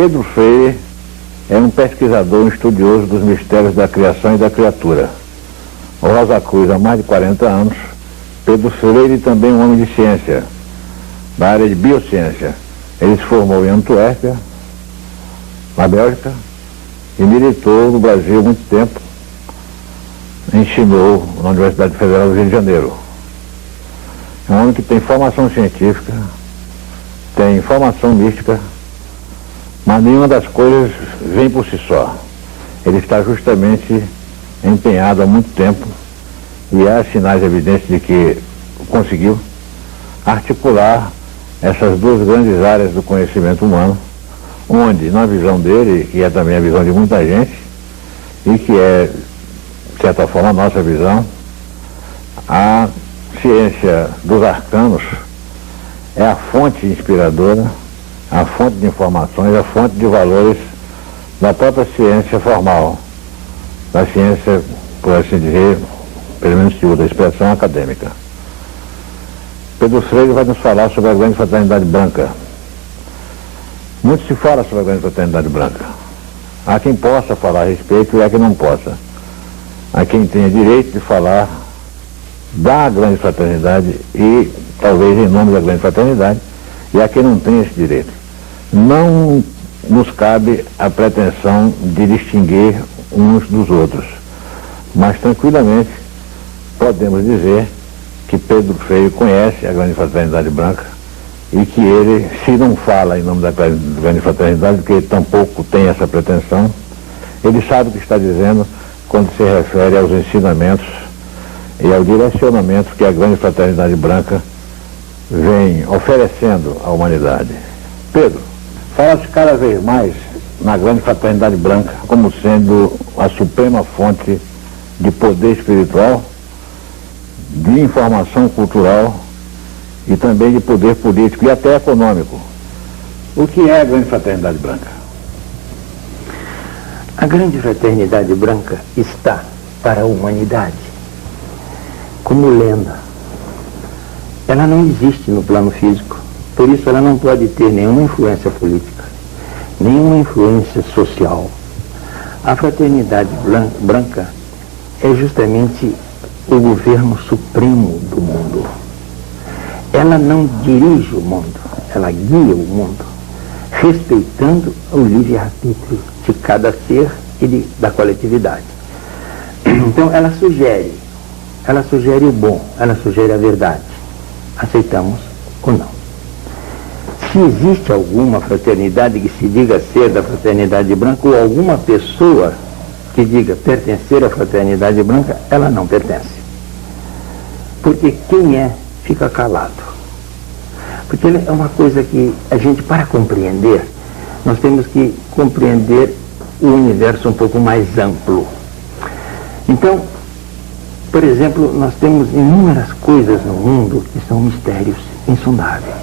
Pedro Freire é um pesquisador, um estudioso dos mistérios da criação e da criatura. Rosa Cruz há mais de 40 anos. Pedro Freire também um homem de ciência, da área de biociência. Ele se formou em Antuérpia, na Bélgica, e militou no Brasil há muito tempo. Ensinou na Universidade Federal do Rio de Janeiro. É um homem que tem formação científica, tem formação mística, mas nenhuma das coisas vem por si só. Ele está justamente empenhado há muito tempo, e há sinais evidentes de que conseguiu articular essas duas grandes áreas do conhecimento humano, onde, na visão dele, que é também a visão de muita gente, e que é, de certa forma, a nossa visão, a ciência dos arcanos é a fonte inspiradora, a fonte de informações, a fonte de valores da própria ciência formal, da ciência, por assim dizer, pelo menos se usa a expressão acadêmica. Pedro Freire vai nos falar sobre a grande fraternidade branca. Muito se fala sobre a grande fraternidade branca. Há quem possa falar a respeito e há quem não possa. Há quem tenha direito de falar da grande fraternidade e talvez em nome da grande fraternidade, e há quem não tenha esse direito. Não nos cabe a pretensão de distinguir uns dos outros, mas tranquilamente podemos dizer que Pedro Freire conhece a grande fraternidade branca e que ele, se não fala em nome da grande fraternidade, porque ele tampouco tem essa pretensão, ele sabe o que está dizendo quando se refere aos ensinamentos e ao direcionamento que a grande fraternidade branca vem oferecendo à humanidade. Pedro, fala-se cada vez mais na grande fraternidade branca como sendo a suprema fonte de poder espiritual, de informação cultural e também de poder político e até econômico. O que é a grande fraternidade branca? A grande fraternidade branca está para a humanidade como lenda. Ela não existe no plano físico, por isso ela não pode ter nenhuma influência política, nenhuma influência social. A fraternidade branca é justamente o governo supremo do mundo. Ela não dirige o mundo, ela guia o mundo, respeitando o livre-arbítrio de cada ser e da coletividade. Então ela sugere o bom, ela sugere a verdade. Aceitamos ou não. Se existe alguma fraternidade que se diga ser da fraternidade branca, ou alguma pessoa que diga pertencer à fraternidade branca, ela não pertence. Porque quem é, fica calado. Porque é uma coisa que a gente, para compreender, nós temos que compreender o universo um pouco mais amplo. Então, por exemplo, nós temos inúmeras coisas no mundo que são mistérios insondáveis,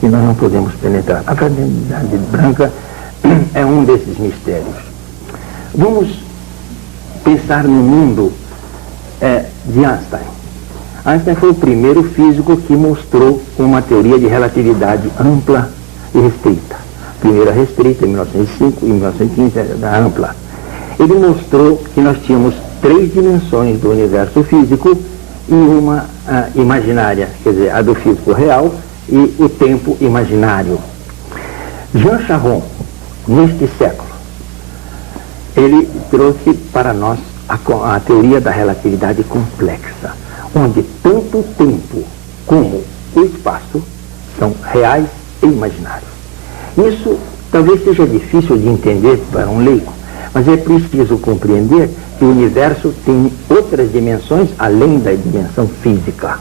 que nós não podemos penetrar. A fraternidade branca é um desses mistérios. Vamos pensar no mundo de Einstein. Einstein foi o primeiro físico que mostrou uma teoria de relatividade ampla e restrita. Primeira restrita em 1905 e 1915 era ampla. Ele mostrou que nós tínhamos 3 dimensões do universo físico e uma imaginária, quer dizer, a do físico real e o tempo imaginário. Jean Charron, neste século, ele trouxe para nós a teoria da relatividade complexa, onde tanto o tempo como o espaço são reais e imaginários. Isso talvez seja difícil de entender para um leigo, mas é preciso compreender que o universo tem outras dimensões além da dimensão física.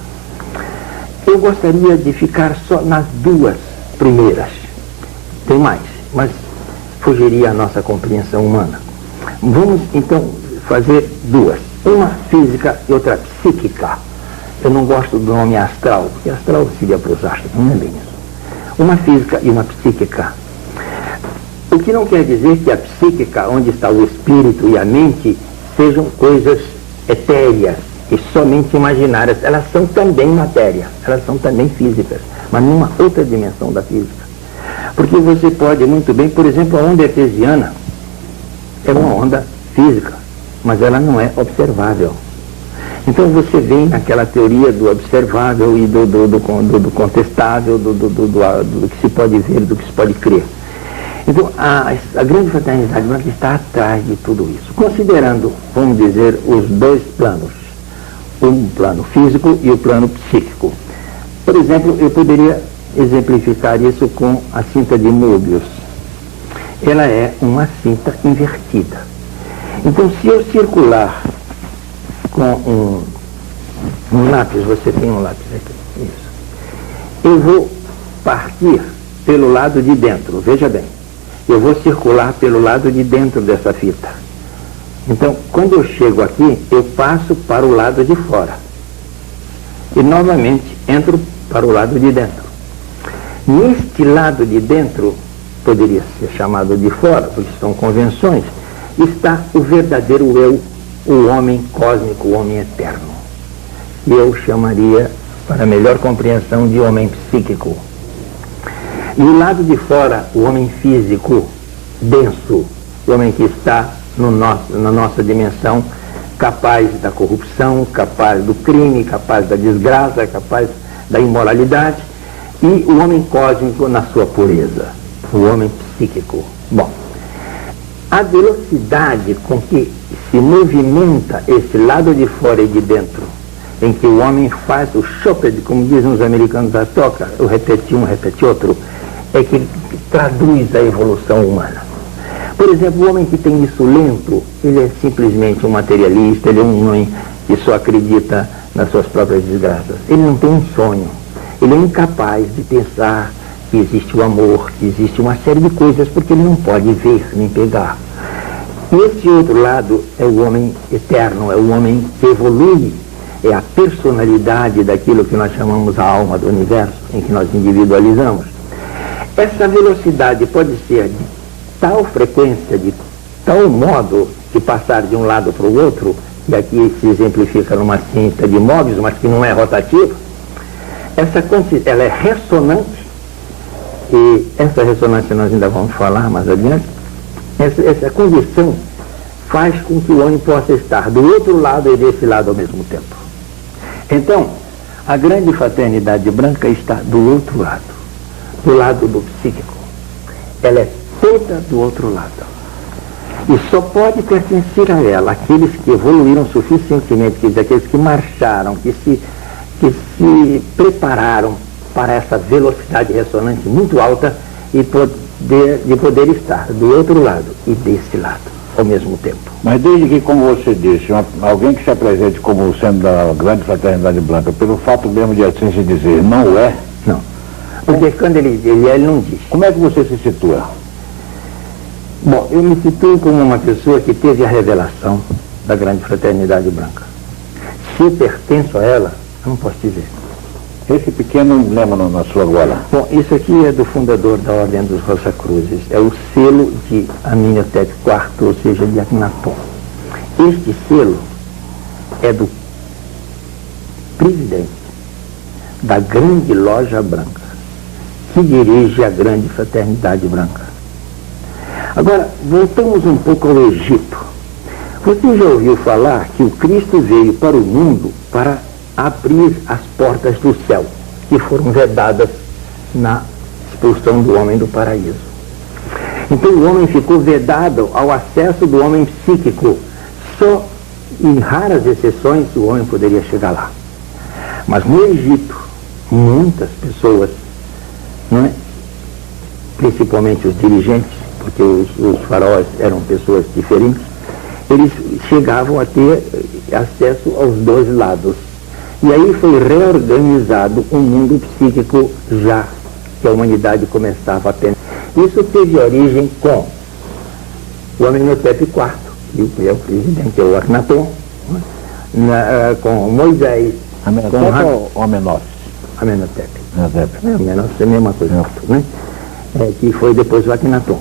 Eu gostaria de ficar só nas 2 primeiras. Tem mais, mas fugiria a nossa compreensão humana. Vamos então fazer 2. Uma física e outra psíquica. Eu não gosto do nome astral, porque astral seria para os astros, não é bem isso. Uma física e uma psíquica. O que não quer dizer que a psíquica, onde está o espírito e a mente, sejam coisas etéreas e somente imaginárias. Elas são também matéria, elas são também físicas, mas numa outra dimensão da física. Porque você pode muito bem, por exemplo, a onda artesiana é uma onda física, mas ela não é observável. Então você vem naquela teoria do observável e do contestável, do que se pode ver, do que se pode crer. Então a grande fraternidade branca está atrás de tudo isso, considerando, vamos dizer, os dois planos, um plano físico e o plano psíquico. Por exemplo, eu poderia exemplificar isso com a cinta de Möbius. Ela é uma cinta invertida. Então, se eu circular com um lápis, você tem um lápis aqui, isso. Eu vou partir pelo lado de dentro, veja bem. Eu vou circular pelo lado de dentro dessa fita. Então, quando eu chego aqui, eu passo para o lado de fora. E novamente entro para o lado de dentro. Neste lado de dentro, poderia ser chamado de fora, porque são convenções, está o verdadeiro eu, o homem cósmico, o homem eterno. E eu chamaria, para melhor compreensão, de homem psíquico. E o lado de fora, o homem físico, denso, o homem que está na nossa dimensão, capaz da corrupção, capaz do crime, capaz da desgraça, capaz da imoralidade, e o homem cósmico na sua pureza, o homem psíquico. Bom, a velocidade com que se movimenta esse lado de fora e de dentro, em que o homem faz o shopped, como dizem os americanos da toca, o repete um, repete outro, é que traduz a evolução humana. Por exemplo, o homem que tem isso lento, ele é simplesmente um materialista, ele é um homem que só acredita nas suas próprias desgraças. Ele não tem um sonho, ele é incapaz de pensar que existe o amor, que existe uma série de coisas, porque ele não pode ver nem pegar. E esse outro lado é o homem eterno, é o homem que evolui, é a personalidade daquilo que nós chamamos a alma do universo, em que nós individualizamos. Essa velocidade pode ser de tal frequência, de tal modo, de passar de um lado para o outro, e aqui se exemplifica numa cinta de Möbius, mas que não é rotativa. Ela é ressonante, e essa ressonância nós ainda vamos falar mais adiante. Essa condição faz com que o homem possa estar do outro lado e desse lado ao mesmo tempo. Então, a grande fraternidade branca está do outro lado, do lado do psíquico. Ela é toda do outro lado. E só pode pertencer a ela aqueles que evoluíram suficientemente, quer dizer, aqueles que marcharam, que se prepararam para essa velocidade ressonante muito alta e de poder estar do outro lado e desse lado ao mesmo tempo. Mas desde que, como você disse, alguém que se apresente como sendo da grande fraternidade branca, pelo fato mesmo de assim se dizer, não é? Não. Porque quando ele não diz. Como é que você se situa? Bom, eu me situo como uma pessoa que teve a revelação da grande fraternidade branca. Se eu pertenço a ela, eu não posso dizer. Esse pequeno emblema na sua gola. Bom, isso aqui é do fundador da Ordem dos Rosa-Cruzes. É o selo de Amenhotep IV, ou seja, de Akhenaton. Este selo é do presidente da grande loja branca, que dirige a grande fraternidade branca. Agora, voltamos um pouco ao Egito. Você já ouviu falar que o Cristo veio para o mundo para abrir as portas do céu, que foram vedadas na expulsão do homem do paraíso. Então o homem ficou vedado ao acesso do homem psíquico. Só em raras exceções o homem poderia chegar lá. Mas no Egito, muitas pessoas, não é? Principalmente os dirigentes, porque os faraós eram pessoas diferentes, eles chegavam a ter acesso aos dois lados. E aí foi reorganizado um mundo psíquico já que a humanidade começava a ter. Isso teve origem com o Amenhotep IV, que é o presidente, é o Akhenaton, com Moisés. Amenhotep ou Amenófis? Amenhotep. Amenófis é a mesma coisa, né? Que foi depois o Akhenaton.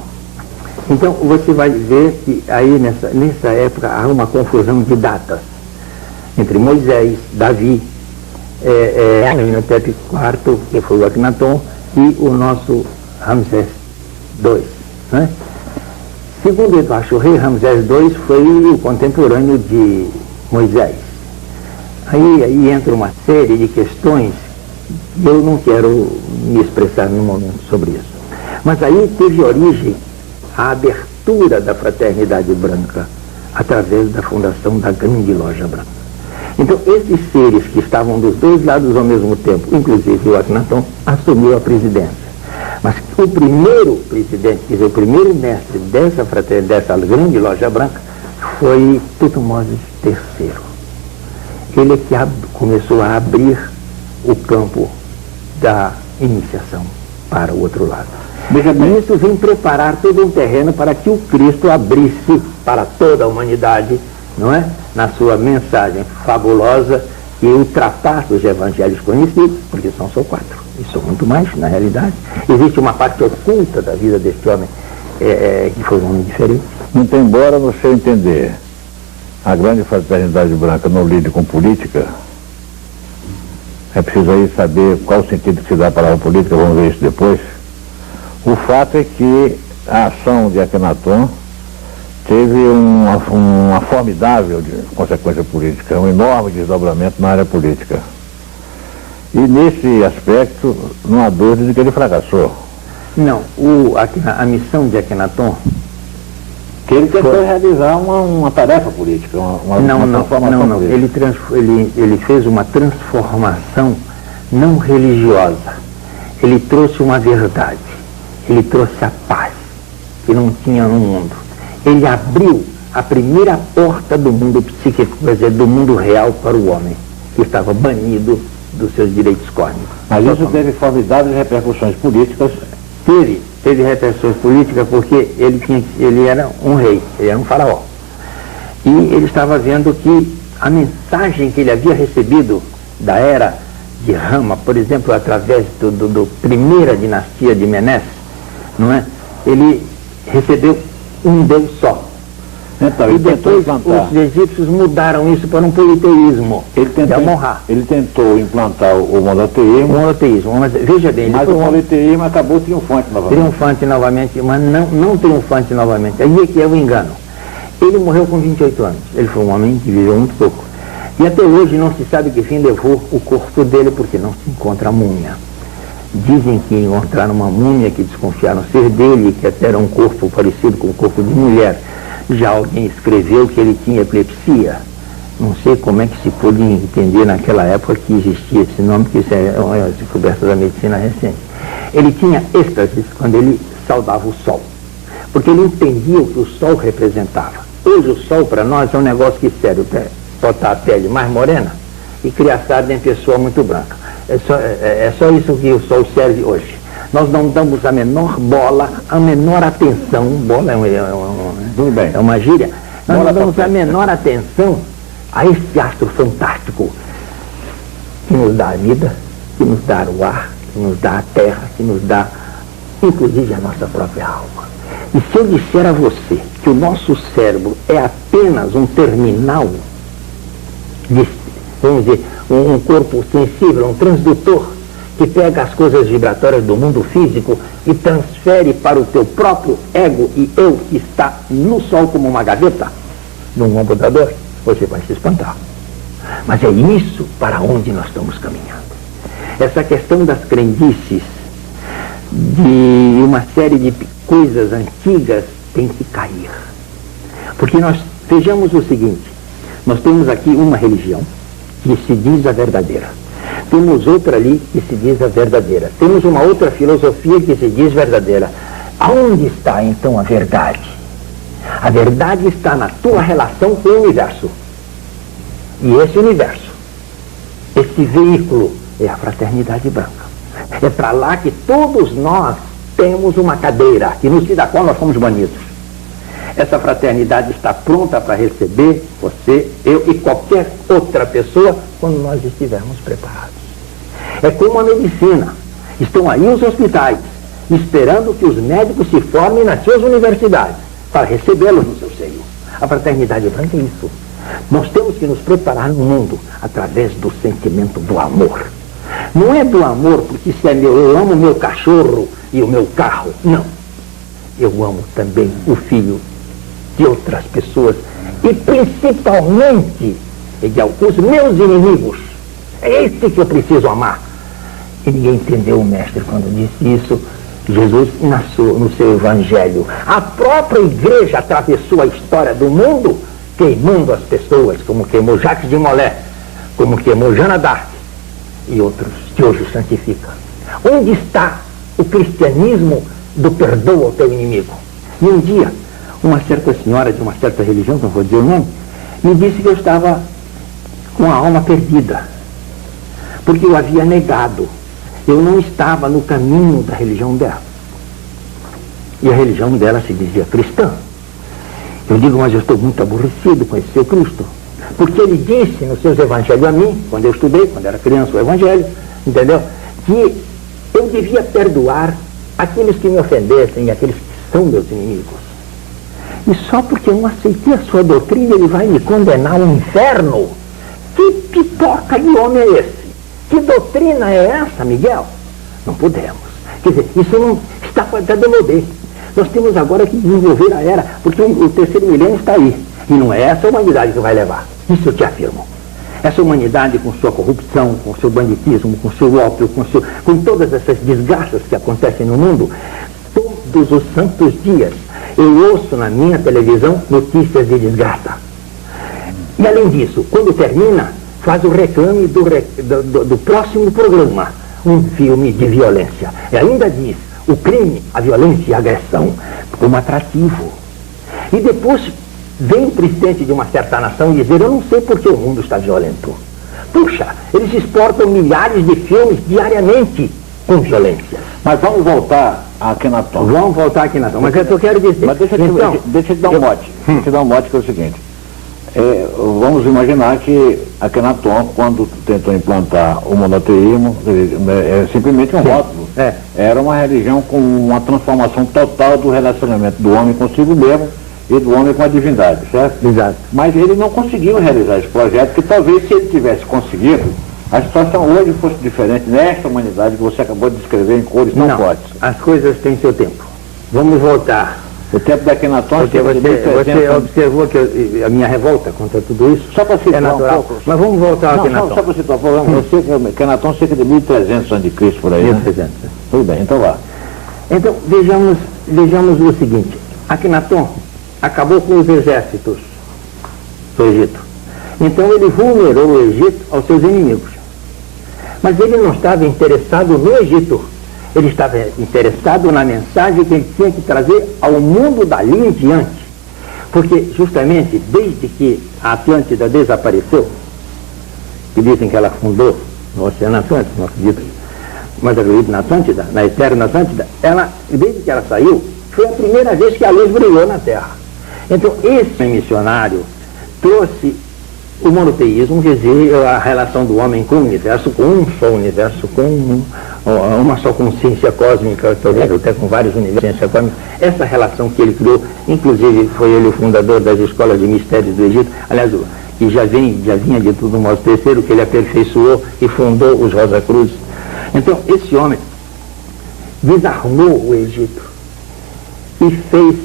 Então você vai ver que aí nessa época há uma confusão de datas entre Moisés, Davi, Amenhotep IV, que foi o Akhenaton, e o nosso Ramsés II, né? Segundo Eduardo Rei, Ramsés II foi o contemporâneo de Moisés. Aí entra uma série de questões e eu não quero me expressar no momento sobre isso. Mas aí teve origem a abertura da Fraternidade Branca através da fundação da Grande Loja Branca. Então, esses seres que estavam dos dois lados ao mesmo tempo, inclusive o Akhenaton, assumiu a presidência. Mas o primeiro presidente, quer dizer, o primeiro mestre dessa Grande Loja Branca foi Tutmoses III. Ele é que começou a abrir o campo da iniciação para o outro lado. E isso vem preparar todo um terreno para que o Cristo abrisse para toda a humanidade, não é? Na sua mensagem fabulosa e ultrapassa os evangelhos conhecidos, porque são só 4, e são muito mais, na realidade. Existe uma parte oculta da vida deste homem, que foi um homem diferente. Muito embora, no seu entender, a Grande Fraternidade Branca não lide com política, é preciso aí saber qual o sentido que se dá à palavra política, vamos ver isso depois. O fato é que a ação de Akhenaton teve uma formidável consequência política, um enorme desdobramento na área política. E nesse aspecto, não há dúvida de que ele fracassou. Não, a missão de Akhenaton... Que ele tentou realizar uma tarefa política, uma transformação política. Ele fez uma transformação não religiosa. Ele trouxe uma verdade. Ele trouxe a paz que não tinha no mundo. Ele abriu a primeira porta do mundo psíquico, quer dizer, do mundo real para o homem, que estava banido dos seus direitos cósmicos. Mas isso teve formidáveis repercussões políticas. Teve repercussões políticas porque ele era um rei, ele era um faraó. E ele estava vendo que a mensagem que ele havia recebido da era de Rama, por exemplo, através do primeira dinastia de Menes, não é? Ele recebeu um Deus só. Então, e depois os egípcios mudaram isso para um politeísmo. Ele tentou implantar o monoteísmo. Mas veja bem, mas o politeísmo acabou triunfante novamente. Mas não triunfante novamente. Aí é que é o engano. Ele morreu com 28 anos. Ele foi um homem que viveu muito pouco. E até hoje não se sabe que fim levou o corpo dele, porque não se encontra a múmia. Dizem que encontraram uma múmia que desconfiaram ser dele, que até era um corpo parecido com o corpo de mulher. Já alguém escreveu que ele tinha epilepsia. Não sei como é que se pôde entender naquela época que existia esse nome, porque isso é uma descoberta da medicina recente. Ele tinha êxtase quando ele saudava o sol, porque ele entendia o que o sol representava. Hoje o sol para nós é um negócio que serve para botar a pele mais morena e criar sarda em pessoa muito branca. É só isso que o sol serve hoje. Nós não damos a menor bola, a menor atenção. Bola é uma gíria. Nós não damos a menor atenção a esse astro fantástico que nos dá a vida, que nos dá o ar, que nos dá a terra, que nos dá, inclusive, a nossa própria alma. E se eu disser a você que o nosso cérebro é apenas um terminal, vamos dizer, um corpo sensível, um transdutor, que pega as coisas vibratórias do mundo físico e transfere para o teu próprio ego e eu que está no sol como uma gaveta num computador, você vai se espantar. Mas é isso para onde nós estamos caminhando. Essa questão das crendices, de uma série de coisas antigas, tem que cair. Porque nós vejamos o seguinte, nós temos aqui uma religião que se diz a verdadeira. Temos outra ali que se diz a verdadeira. Temos uma outra filosofia que se diz verdadeira. Aonde está então a verdade? A verdade está na tua relação com o universo. E esse universo, esse veículo, é a Fraternidade Branca. É para lá que todos nós temos uma cadeira, da qual nós fomos banidos. Essa fraternidade está pronta para receber você, eu e qualquer outra pessoa quando nós estivermos preparados. É como a medicina. Estão aí os hospitais, esperando que os médicos se formem nas suas universidades, para recebê-los no seu seio. A Fraternidade Branca é isso. Nós temos que nos preparar no mundo através do sentimento do amor. Não é do amor porque se é eu amo o meu cachorro e o meu carro. Não. eu amo também o filho de outras pessoas e principalmente, Miguel, os meus inimigos. É esse que eu preciso amar. E ninguém entendeu o mestre quando disse isso. Jesus no seu evangelho. A própria igreja atravessou a história do mundo queimando as pessoas, como queimou Jacques de Molay, como queimou Joana d'Arc e outros que hoje santifica. Onde está o cristianismo do perdoa ao teu inimigo? E um dia, uma certa senhora de uma certa religião, não vou dizer o nome, me disse que eu estava com a alma perdida, porque eu havia negado. Eu não estava no caminho da religião dela. E a religião dela se dizia cristã. Eu digo, mas eu estou muito aborrecido com esse seu Cristo. Porque ele disse nos seus evangelhos a mim, quando eu estudei, quando era criança, o evangelho, entendeu? Que eu devia perdoar aqueles que me ofendessem e aqueles que são meus inimigos. E só porque eu não aceitei a sua doutrina, ele vai me condenar ao inferno. Que pipoca de homem é esse? Que doutrina é essa, Miguel? Não podemos. Quer dizer, isso não está até demodê. Nós temos agora que desenvolver a era, porque o terceiro milênio está aí. E não é essa humanidade que vai levar. Isso eu te afirmo. Essa humanidade com sua corrupção, com seu banditismo, com seu ópio, com todas essas desgraças que acontecem no mundo, todos os santos dias eu ouço na minha televisão notícias de desgraça. E além disso, quando termina, faz o reclame do próximo programa, um filme de violência. E ainda diz, o crime, a violência e a agressão como atrativo. E depois vem o presidente de uma certa nação dizer, eu não sei por que o mundo está violento. Puxa, eles exportam milhares de filmes diariamente com violência. Mas vamos voltar a Akhenaton. Vamos voltar a Akhenaton. Mas é o que eu quero dizer. Mas deixa eu te dar um mote. Deixa eu te dar um mote que é o seguinte. Vamos imaginar que Akhenaton, quando tentou implantar o monoteísmo, é simplesmente um rótulo. Era uma religião com uma transformação total do relacionamento do homem consigo mesmo e do homem com a divindade, certo? Exato. Mas ele não conseguiu realizar esse projeto, que talvez se ele tivesse conseguido, a situação hoje fosse diferente nesta humanidade que você acabou de descrever em cores tão fortes. As coisas têm seu tempo. Vamos voltar. O tempo da Akhenaton... Porque você observou que a minha revolta contra tudo isso só para citar é natural. Um pouco. Mas vamos voltar ao Akhenaton. Só para citar um pouco. Eu sei que Akhenaton cerca de 1300 a.C. por aí, 1300. né? Tudo bem, então vá. Então, vejamos o seguinte. Akhenaton acabou com os exércitos do Egito. Então ele vulnerou o Egito aos seus inimigos. Mas ele não estava interessado no Egito. Ele estava interessado na mensagem que ele tinha que trazer ao mundo dali em diante. Porque, justamente, desde que a Atlântida desapareceu, que dizem que ela fundou no Oceano Atlântico, não acredito, mas acredito na Atlântida, na eterna Atlântida, desde que ela saiu, foi a primeira vez que a luz brilhou na Terra. Então, esse missionário trouxe o monoteísmo, quer dizer, a relação do homem com o universo, com um só universo, com uma só consciência cósmica, até com vários universos, consciência cósmica. Essa relação que ele criou, inclusive foi ele o fundador das escolas de mistérios do Egito, aliás, que já vinha de Tutmose III, que ele aperfeiçoou e fundou os Rosa Cruzes. Então, esse homem desarmou o Egito e fez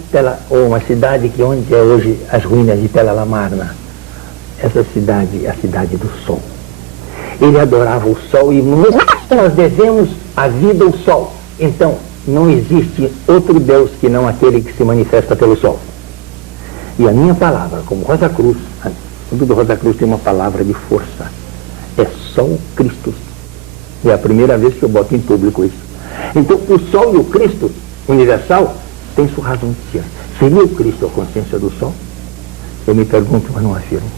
uma cidade que onde é hoje as ruínas de Tela Lamarna. Essa cidade é a cidade do sol. Ele adorava o sol e nós devemos a vida ao sol. Então, não existe outro Deus que não aquele que se manifesta pelo sol. E a minha palavra, como Rosa Cruz, tudo do Rosa Cruz tem uma palavra de força. É Sol Cristo. É a primeira vez que eu boto em público isso. Então, o sol e o Cristo universal tem sua razão de ser. Seria o Cristo a consciência do sol? Eu me pergunto, mas não afirmo.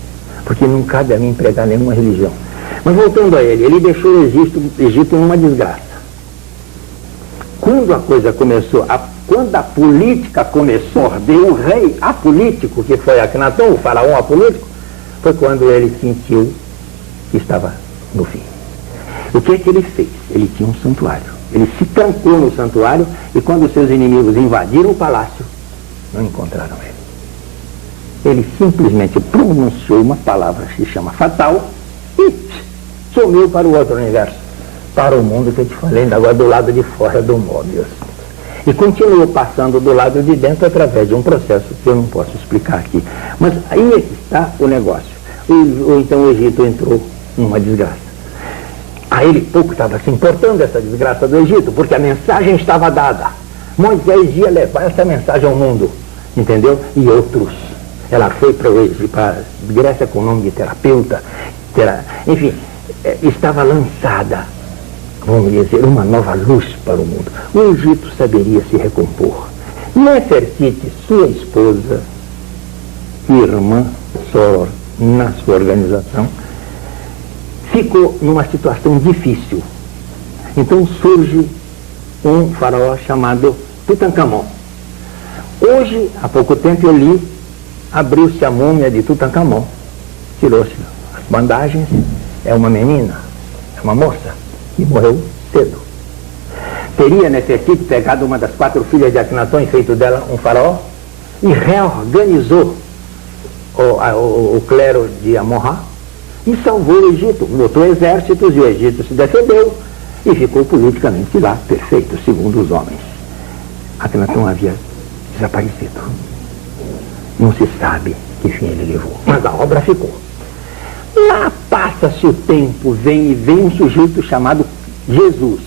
Porque não cabe a mim pregar nenhuma religião. Mas voltando a ele deixou o Egito numa desgraça. Quando a coisa começou, quando a política começou, deu o rei apolítico, que foi Akhenaton, o faraó apolítico, foi quando ele sentiu que estava no fim. O que é que ele fez? Ele tinha um santuário. Ele se trancou no santuário e quando seus inimigos invadiram o palácio, não encontraram ele. Ele simplesmente pronunciou uma palavra que se chama fatal e sumiu para o outro universo, para o mundo que eu te falei, agora do lado de fora do Móbius. E continuou passando do lado de dentro através de um processo que eu não posso explicar aqui. Mas aí é que está o negócio. Ou então o Egito entrou numa desgraça. A ele pouco estava se importando essa desgraça do Egito, porque a mensagem estava dada. Moisés ia levar essa mensagem ao mundo, entendeu? E outros. Ela foi para a Grécia com o nome de terapeuta, enfim, estava lançada, vamos dizer, uma nova luz para o mundo. O Egito saberia se recompor. Nefertiti, sua esposa, irmã, Soror, na sua organização, ficou numa situação difícil. Então surge um faraó chamado Tutankhamon. Hoje, há pouco tempo eu li, abriu-se a múmia de Tutankhamon, tirou-se as bandagens, é uma menina, é uma moça, e morreu cedo. Teria Nefertiti pegado uma das 4 filhas de Akhenaton e feito dela um faraó, e reorganizou o clero de Amon-Ra, e salvou o Egito, botou exércitos e o Egito se defendeu e ficou politicamente lá, perfeito, segundo os homens. Akhenaton havia desaparecido. Não se sabe que fim ele levou, mas a obra ficou. Lá passa-se o tempo, vem um sujeito chamado Jesus.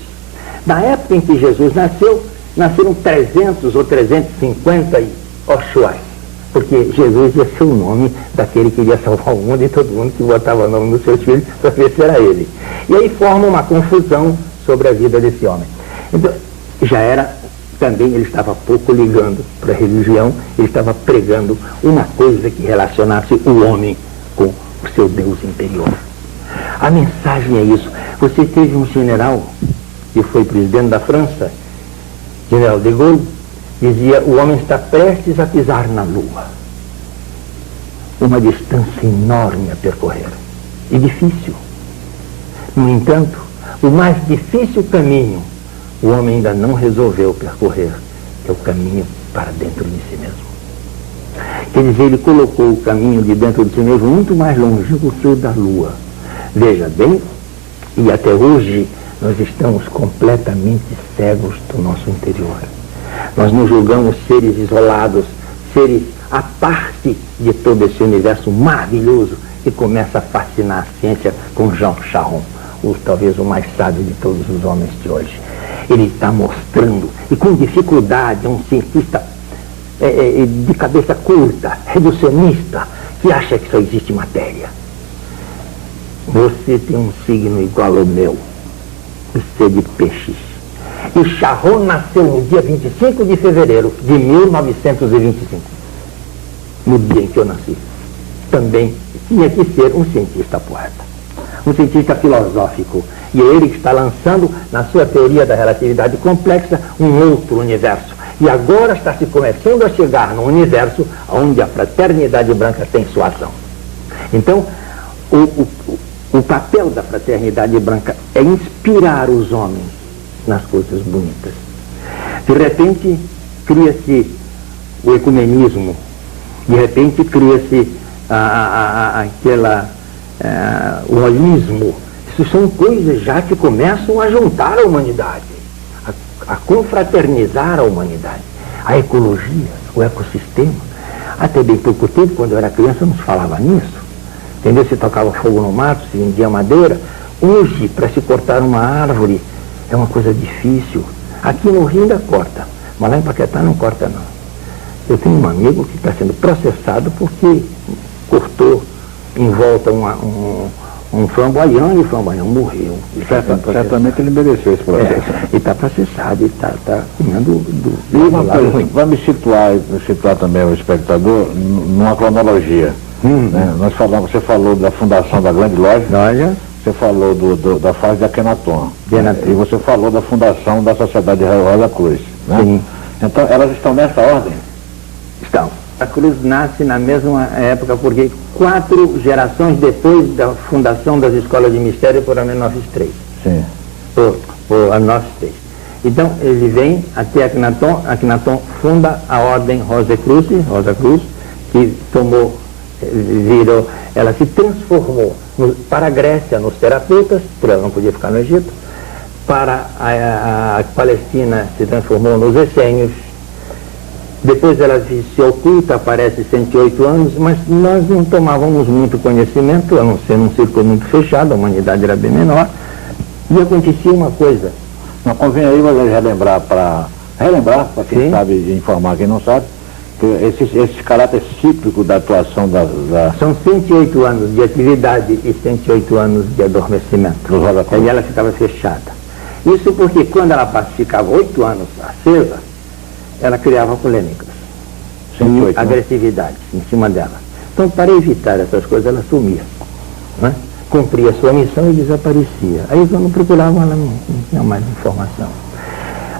Na época em que Jesus nasceu, nasceram 300 ou 350 Oshuais, porque Jesus ia ser o nome daquele que iria salvar o mundo, e todo mundo que botava o nome dos seus filhos para ver se era ele. E aí forma uma confusão sobre a vida desse homem. Então, já era, também ele estava pouco ligando para a religião, ele estava pregando uma coisa que relacionasse o homem com o seu Deus interior. A mensagem é isso. Você teve um general que foi presidente da França, general de Gaulle, dizia: o homem está prestes a pisar na lua. Uma distância enorme a percorrer. E difícil. No entanto, o mais difícil caminho, o homem ainda não resolveu percorrer, que é o caminho para dentro de si mesmo. Quer dizer, ele colocou o caminho de dentro de si mesmo muito mais longínquo que o da lua. Veja bem, e até hoje nós estamos completamente cegos do nosso interior. Nós nos julgamos seres isolados, seres à parte de todo esse universo maravilhoso que começa a fascinar a ciência com Jean Charron, talvez o mais sábio de todos os homens de hoje. Ele está mostrando, e com dificuldade, um cientista de cabeça curta, reducionista, que acha que só existe matéria. Você tem um signo igual ao meu, você de peixes. E Charron nasceu no dia 25 de fevereiro de 1925, no dia em que eu nasci. Também tinha que ser um cientista poeta, um cientista filosófico. E é ele que está lançando, na sua teoria da relatividade complexa, um outro universo. E agora está se começando a chegar num universo onde a fraternidade branca tem sua ação. Então, o papel da fraternidade branca é inspirar os homens nas coisas bonitas. De repente, cria-se o ecumenismo. De repente, cria-se o holismo. Isso são coisas já que começam a juntar a humanidade, a confraternizar a humanidade, a ecologia, o ecossistema. Até bem pouco tempo, quando eu era criança, não se falava nisso. Entendeu? Se tocava fogo no mato, se vendia madeira. Hoje, para se cortar uma árvore, é uma coisa difícil. Aqui no Rio ainda corta, mas lá em Paquetá não corta, não. Eu tenho um amigo que está sendo processado porque cortou em volta um flamboyant, e o flamboyant morreu. Certamente ele mereceu esse processo. E está processado, e está comendo Vamos situar também o espectador numa cronologia. Né? Você falou da fundação da Grande Loja, você falou da fase de Akhenaton, e você falou da fundação da Sociedade Rosa Cruz. Né? Sim. Então, elas estão nessa ordem? Estão. A Cruz nasce na mesma época, porque 4 gerações depois da fundação das escolas de mistério por Amenófis III. Sim. Por Amenófis III. Então, ele vem até Akhenaton. Akhenaton funda a ordem Rosa Cruz, que ela se transformou para a Grécia nos terapeutas, porque ela não podia ficar no Egito, para a Palestina se transformou nos essênios. Depois ela se oculta, aparece 108 anos, mas nós não tomávamos muito conhecimento, a não ser num círculo muito fechado, a humanidade era bem menor, e acontecia uma coisa. Não convém aí você relembrar para quem Sim. sabe e informar quem não sabe, que esse caráter cíclico da atuação São 108 anos de atividade e 108 anos de adormecimento. dos Rosa Cruz. Aí ela ficava fechada. Isso porque quando ela ficava 8 anos acesa, ela criava polêmicas 108, e né? agressividade em cima dela. Então, para evitar essas coisas, ela sumia, né? Cumpria sua missão e desaparecia. Aí, quando procuravam, ela não tinha mais informação.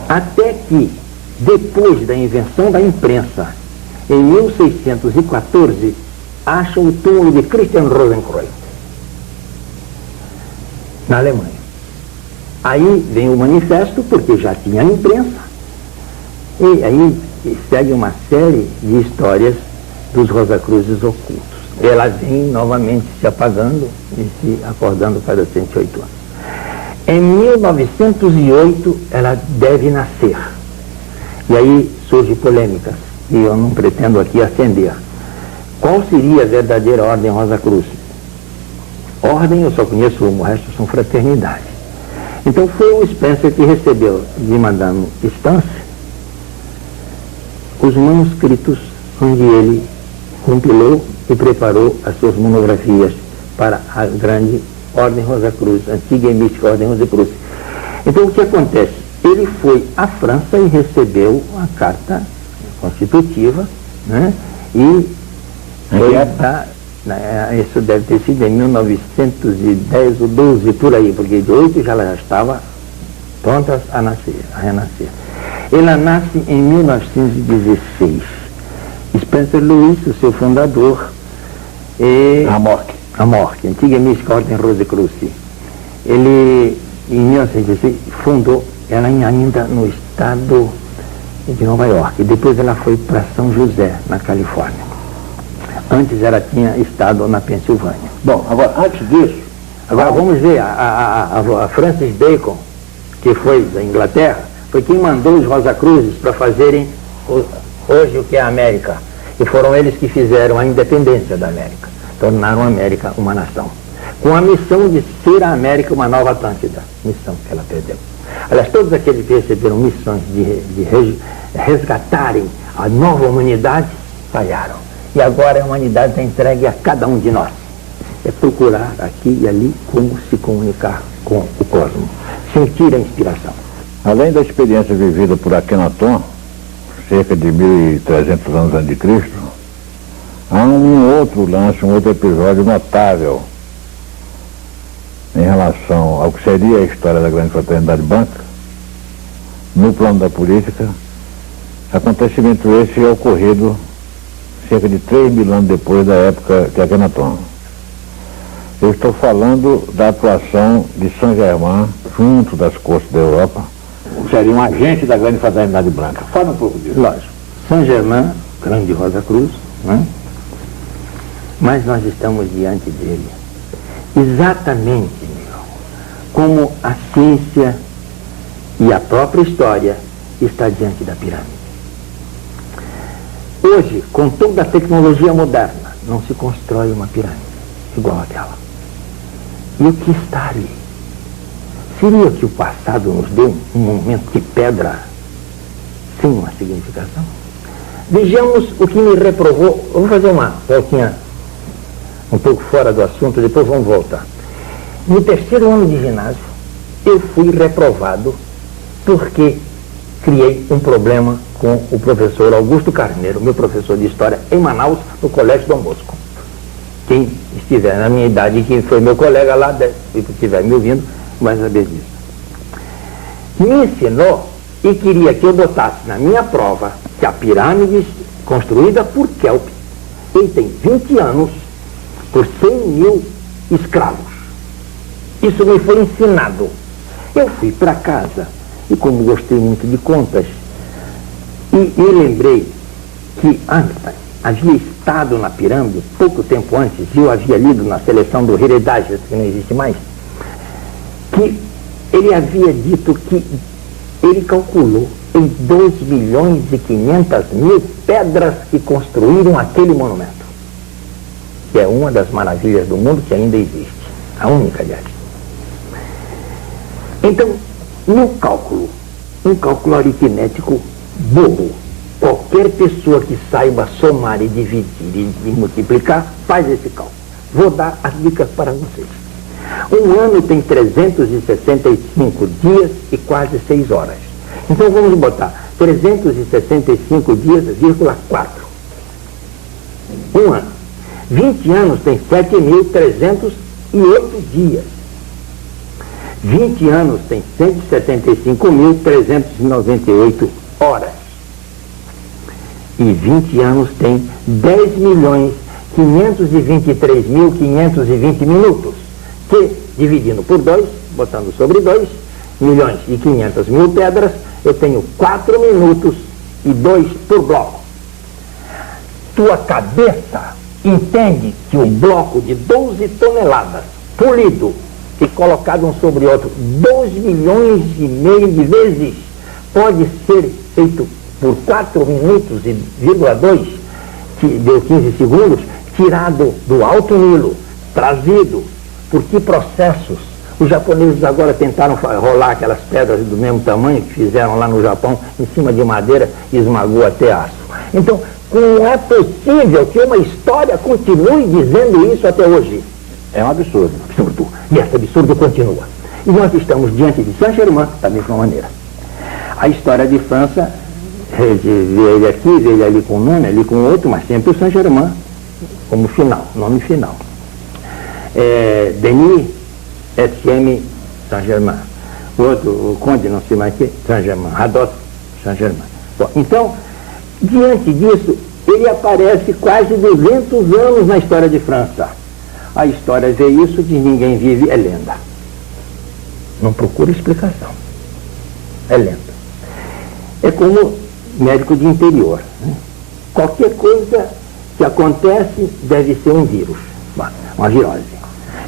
Até que, depois da invenção da imprensa, em 1614, acham o túmulo de Christian Rosenkreuz, na Alemanha. Aí vem o manifesto, porque já tinha a imprensa, e aí segue uma série de histórias dos Rosacruzes ocultos. Ela vem novamente se apagando e se acordando cada 108 anos. Em 1908, ela deve nascer. E aí surgem polêmicas, e eu não pretendo aqui acender. Qual seria a verdadeira Ordem Rosa Cruz? Ordem, eu só conheço o resto, são fraternidade. Então foi o Spencer que recebeu de Madame Stance os manuscritos onde ele compilou e preparou as suas monografias para a grande Ordem Rosa Cruz, antiga e mística Ordem Rosa Cruz. Então o que acontece? Ele foi à França e recebeu a carta constitutiva, né? E foi isso deve ter sido em 1910 ou 12, por aí, porque de 8 já ela já estava pronta a renascer. Ela nasce em 1916. Spencer Lewis, o seu fundador, e Amorque, antiga mística Ordem Rosicruci. Ele, em 1916, fundou ela ainda no estado de Nova York. Depois ela foi para São José, na Califórnia. Antes ela tinha estado na Pensilvânia. Bom, agora, antes disso... Agora vamos ver, a Francis Bacon, que foi da Inglaterra, foi quem mandou os Rosacruzes para fazerem hoje o que é a América. E foram eles que fizeram a independência da América. Tornaram a América uma nação. Com a missão de ser a América uma nova Atlântida. Missão que ela perdeu. Aliás, todos aqueles que receberam missões de resgatarem a nova humanidade, falharam. E agora a humanidade está entregue a cada um de nós. É procurar aqui e ali como se comunicar com o cosmos. Sentir a inspiração. Além da experiência vivida por Akhenaton, cerca de 1.300 anos antes de Cristo, há um outro lance, um outro episódio notável em relação ao que seria a história da Grande Fraternidade Branca, no plano da política. Acontecimento esse é ocorrido cerca de 3.000 anos depois da época de Akhenaton. Eu estou falando da atuação de Saint-Germain junto das cortes da Europa. Seria um agente da Grande Fraternidade Branca. Fala um pouco disso. Lógico. Saint-Germain, grande Rosa Cruz, né? Mas nós estamos diante dele exatamente, como a ciência e a própria história está diante da pirâmide. Hoje, com toda a tecnologia moderna, não se constrói uma pirâmide igual àquela. E o que está ali? Seria que o passado nos deu um momento de pedra sem uma significação? Vejamos o que me reprovou. Eu vou fazer uma voltinha um pouco fora do assunto, depois vamos voltar. No terceiro ano de ginásio, eu fui reprovado porque criei um problema com o professor Augusto Carneiro, meu professor de História, em Manaus, no Colégio Dom Bosco. Quem estiver na minha idade, que foi meu colega lá, se estiver me ouvindo, vai saber disso. Me ensinou e queria que eu botasse na minha prova que a pirâmide construída por Kelp, ele tem 20 anos, por 100.000 escravos. Isso me foi ensinado. Eu fui para casa e, como gostei muito de contas, e me lembrei que Einstein havia estado na pirâmide pouco tempo antes, e eu havia lido na seleção do Heritage, que não existe mais, que ele havia dito que ele calculou em 2.500.000 pedras que construíram aquele monumento, que é uma das maravilhas do mundo que ainda existe, a única, aliás. Então, um cálculo aritmético bobo, qualquer pessoa que saiba somar e dividir e multiplicar, faz esse cálculo. Vou dar as dicas para vocês. Um ano tem 365 dias e quase 6 horas. Então vamos botar 365 dias, vírgula 4. Um ano. 20 anos tem 7.308 dias. 20 anos tem 175.398 horas. E 20 anos tem 10.523.520 minutos. Que, dividindo por 2, botando sobre 2.500.000 pedras, eu tenho 4 minutos e 2 por bloco. Tua cabeça entende que um bloco de 12 toneladas, polido e colocado um sobre outro 2,5 milhões de vezes, pode ser feito por 4 minutos e vírgula 2, que deu 15 segundos, tirado do Alto Nilo, trazido. Por que processos? Os japoneses agora tentaram rolar aquelas pedras do mesmo tamanho que fizeram lá no Japão, em cima de madeira, e esmagou até aço. Então, não é possível que uma história continue dizendo isso até hoje. É um absurdo. Absurdo. E esse absurdo continua. E nós estamos diante de Saint-Germain da mesma maneira. A história de França, vê ele aqui, vê ele ali com um nome, ali com outro, mas sempre o Saint-Germain como final, nome final. Denis S.M. Saint-Germain. O outro, o Conde, não sei mais que, Saint-Germain. Radolphe Saint-Germain. Bom, então, diante disso, ele aparece quase 200 anos na história de França. A história vê isso, de ninguém vive, é lenda. Não procura explicação. É lenda. É como médico de interior, né? Qualquer coisa que acontece deve ser um vírus, uma virose.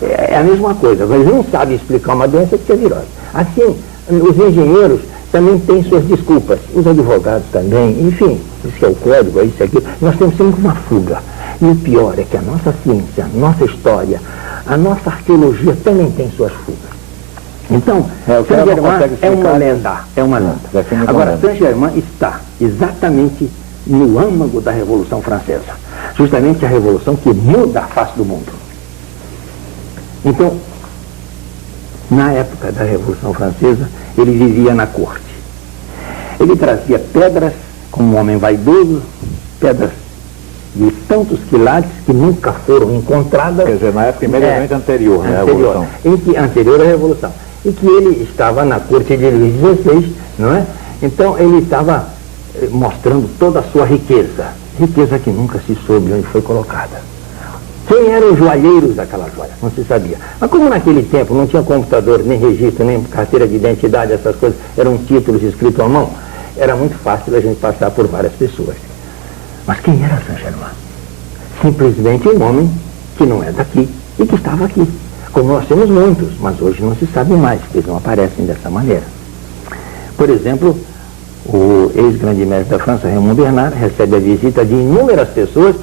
É a mesma coisa, mas não sabe explicar uma doença que é virose. Assim, os engenheiros também têm suas desculpas, os advogados também, enfim, isso que é o código, é isso aqui. Nós temos sempre uma fuga. E o pior é que a nossa ciência, a nossa história, a nossa arqueologia também tem suas fugas. Então, Saint-Germain é uma lenda, é uma lenda. Agora, Saint-Germain está exatamente no âmago da Revolução Francesa, justamente a revolução que muda a face do mundo. Então, na época da Revolução Francesa, ele vivia na corte. Ele trazia pedras, como um homem vaidoso, pedras de tantos quilates que nunca foram encontradas. Quer dizer, na época imediatamente anterior, né, à Revolução. Anterior à Revolução. E que ele estava na corte de Luís XVI, não é? Então ele estava mostrando toda a sua riqueza. Riqueza que nunca se soube onde foi colocada. Quem eram os joalheiros daquela joia? Não se sabia. Mas como naquele tempo não tinha computador, nem registro, nem carteira de identidade, essas coisas, eram títulos escritos à mão, era muito fácil a gente passar por várias pessoas. Mas quem era Saint-Germain? Simplesmente um homem que não é daqui e que estava aqui. Como nós temos muitos, mas hoje não se sabe mais, porque eles não aparecem dessa maneira. Por exemplo, o ex-grande mestre da França, Raymond Bernard, recebe a visita de inúmeras pessoas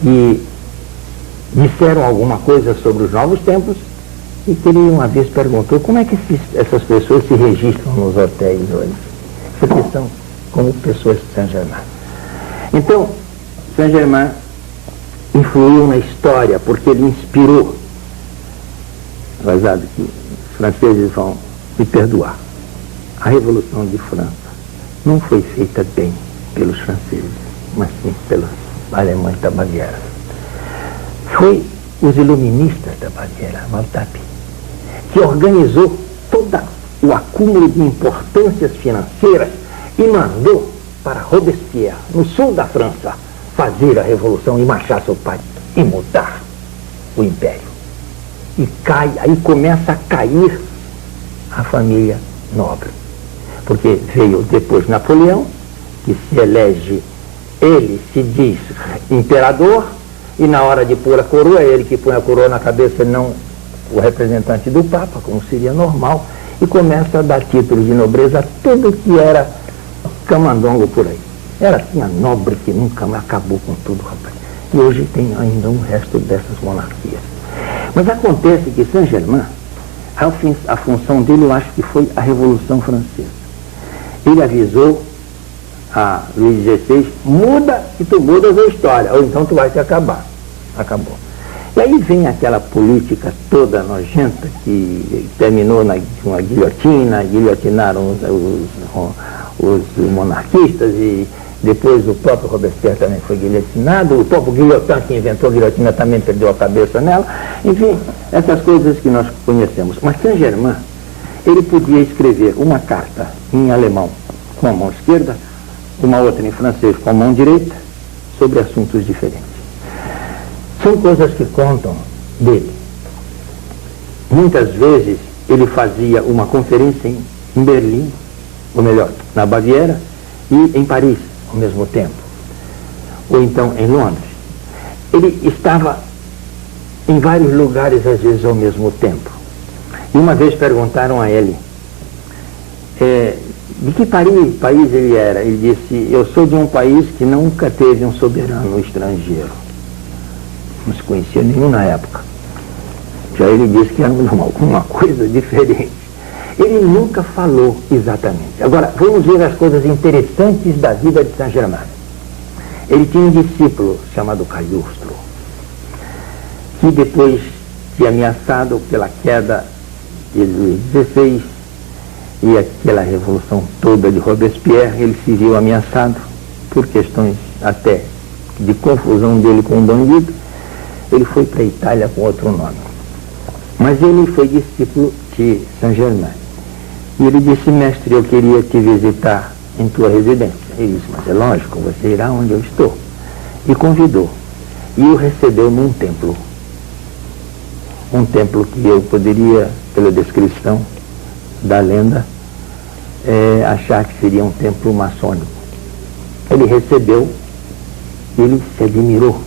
que disseram alguma coisa sobre os novos tempos e que ele uma vez perguntou como é que essas pessoas se registram nos hotéis hoje. Porque são como pessoas de Saint-Germain. Então, Saint-Germain influiu na história porque ele inspirou. Apesar que os franceses vão me perdoar. A Revolução de França não foi feita bem pelos franceses, mas sim pelos alemães da Baviera. Foi os iluministas da Baviera, Maltapie, que organizou todo o acúmulo de importâncias financeiras e mandou para Robespierre, no sul da França, fazer a revolução e marchar seu país e mudar o império. E aí começa a cair a família nobre. Porque veio depois Napoleão, que se elege, ele se diz imperador, e na hora de pôr a coroa, é ele que põe a coroa na cabeça, não o representante do Papa, como seria normal, e começa a dar títulos de nobreza a tudo que era camandongo por aí. Ela tinha nobre que nunca mais acabou com tudo, rapaz. E hoje tem ainda um resto dessas monarquias. Mas acontece que Saint-Germain, a função dele, eu acho que foi a Revolução Francesa. Ele avisou a Luís XVI, muda e tu mudas a história, ou então tu vai se acabar. Acabou. E aí vem aquela política toda nojenta que terminou na uma guilhotina, guilhotinaram os monarquistas e depois o próprio Robespierre também foi guilhotinado, o próprio Guillotin que inventou a guilhotina também perdeu a cabeça nela. Enfim, essas coisas que nós conhecemos. Mas Saint-Germain, ele podia escrever uma carta em alemão com a mão esquerda, uma outra em francês com a mão direita, sobre assuntos diferentes. São coisas que contam dele. Muitas vezes ele fazia uma conferência em Berlim, ou melhor, na Baviera, e em Paris ao mesmo tempo, ou então em Londres. Ele estava em vários lugares às vezes ao mesmo tempo. E uma vez perguntaram a ele de que país ele era. Ele disse: eu sou de um país que nunca teve um soberano estrangeiro. Não se conhecia nenhum na época. Já ele disse que era uma coisa diferente. Ele nunca falou exatamente. Agora, vamos ver as coisas interessantes da vida de Saint-Germain. Ele tinha um discípulo chamado Cagliostro, que depois de ameaçado pela queda de Luís XVI e aquela revolução toda de Robespierre, ele se viu ameaçado por questões até de confusão dele com um bandido. Ele foi para a Itália com outro nome. Mas ele foi discípulo de Saint-Germain. E ele disse: mestre, eu queria te visitar em tua residência. Ele disse: mas é lógico, você irá onde eu estou. E convidou. E o recebeu num templo. Um templo que eu poderia, pela descrição da lenda, achar que seria um templo maçônico. Ele recebeu, ele se admirou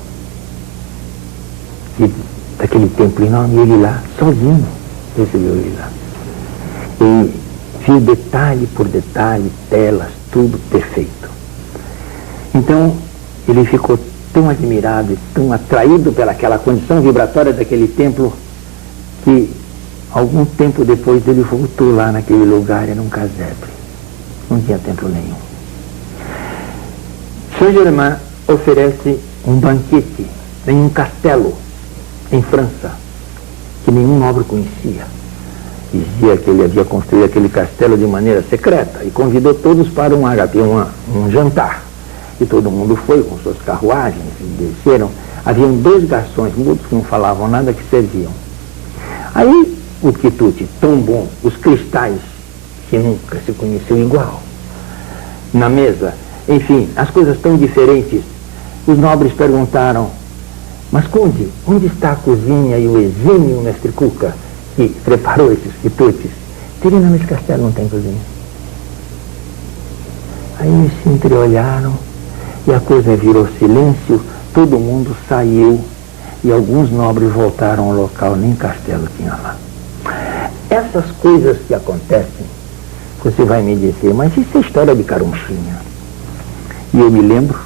daquele templo enorme, e ele lá, sozinho, recebeu ele lá. E viu detalhe por detalhe, telas, tudo perfeito. Então, ele ficou tão admirado e tão atraído pelaquela condição vibratória daquele templo, que algum tempo depois ele voltou lá naquele lugar, era um casebre. Não tinha templo nenhum. Saint-Germain oferece um banquete em um castelo em França, que nenhum nobre conhecia. Dizia que ele havia construído aquele castelo de maneira secreta e convidou todos para um jantar. E todo mundo foi com suas carruagens, desceram. Haviam 2 garçons mudos que não falavam nada, que serviam. Aí o quitute, tão bom, os cristais, que nunca se conheceu igual, na mesa. Enfim, as coisas tão diferentes. Os nobres perguntaram: mas conde, onde está a cozinha e o exímio mestre Cuca, que preparou esses quitutes? Terina, nesse castelo não tem cozinha. Aí eles se entreolharam e a coisa virou silêncio, todo mundo saiu e alguns nobres voltaram ao local, nem castelo tinha lá. Essas coisas que acontecem, você vai me dizer: mas isso é história de carunchinha. E eu me lembro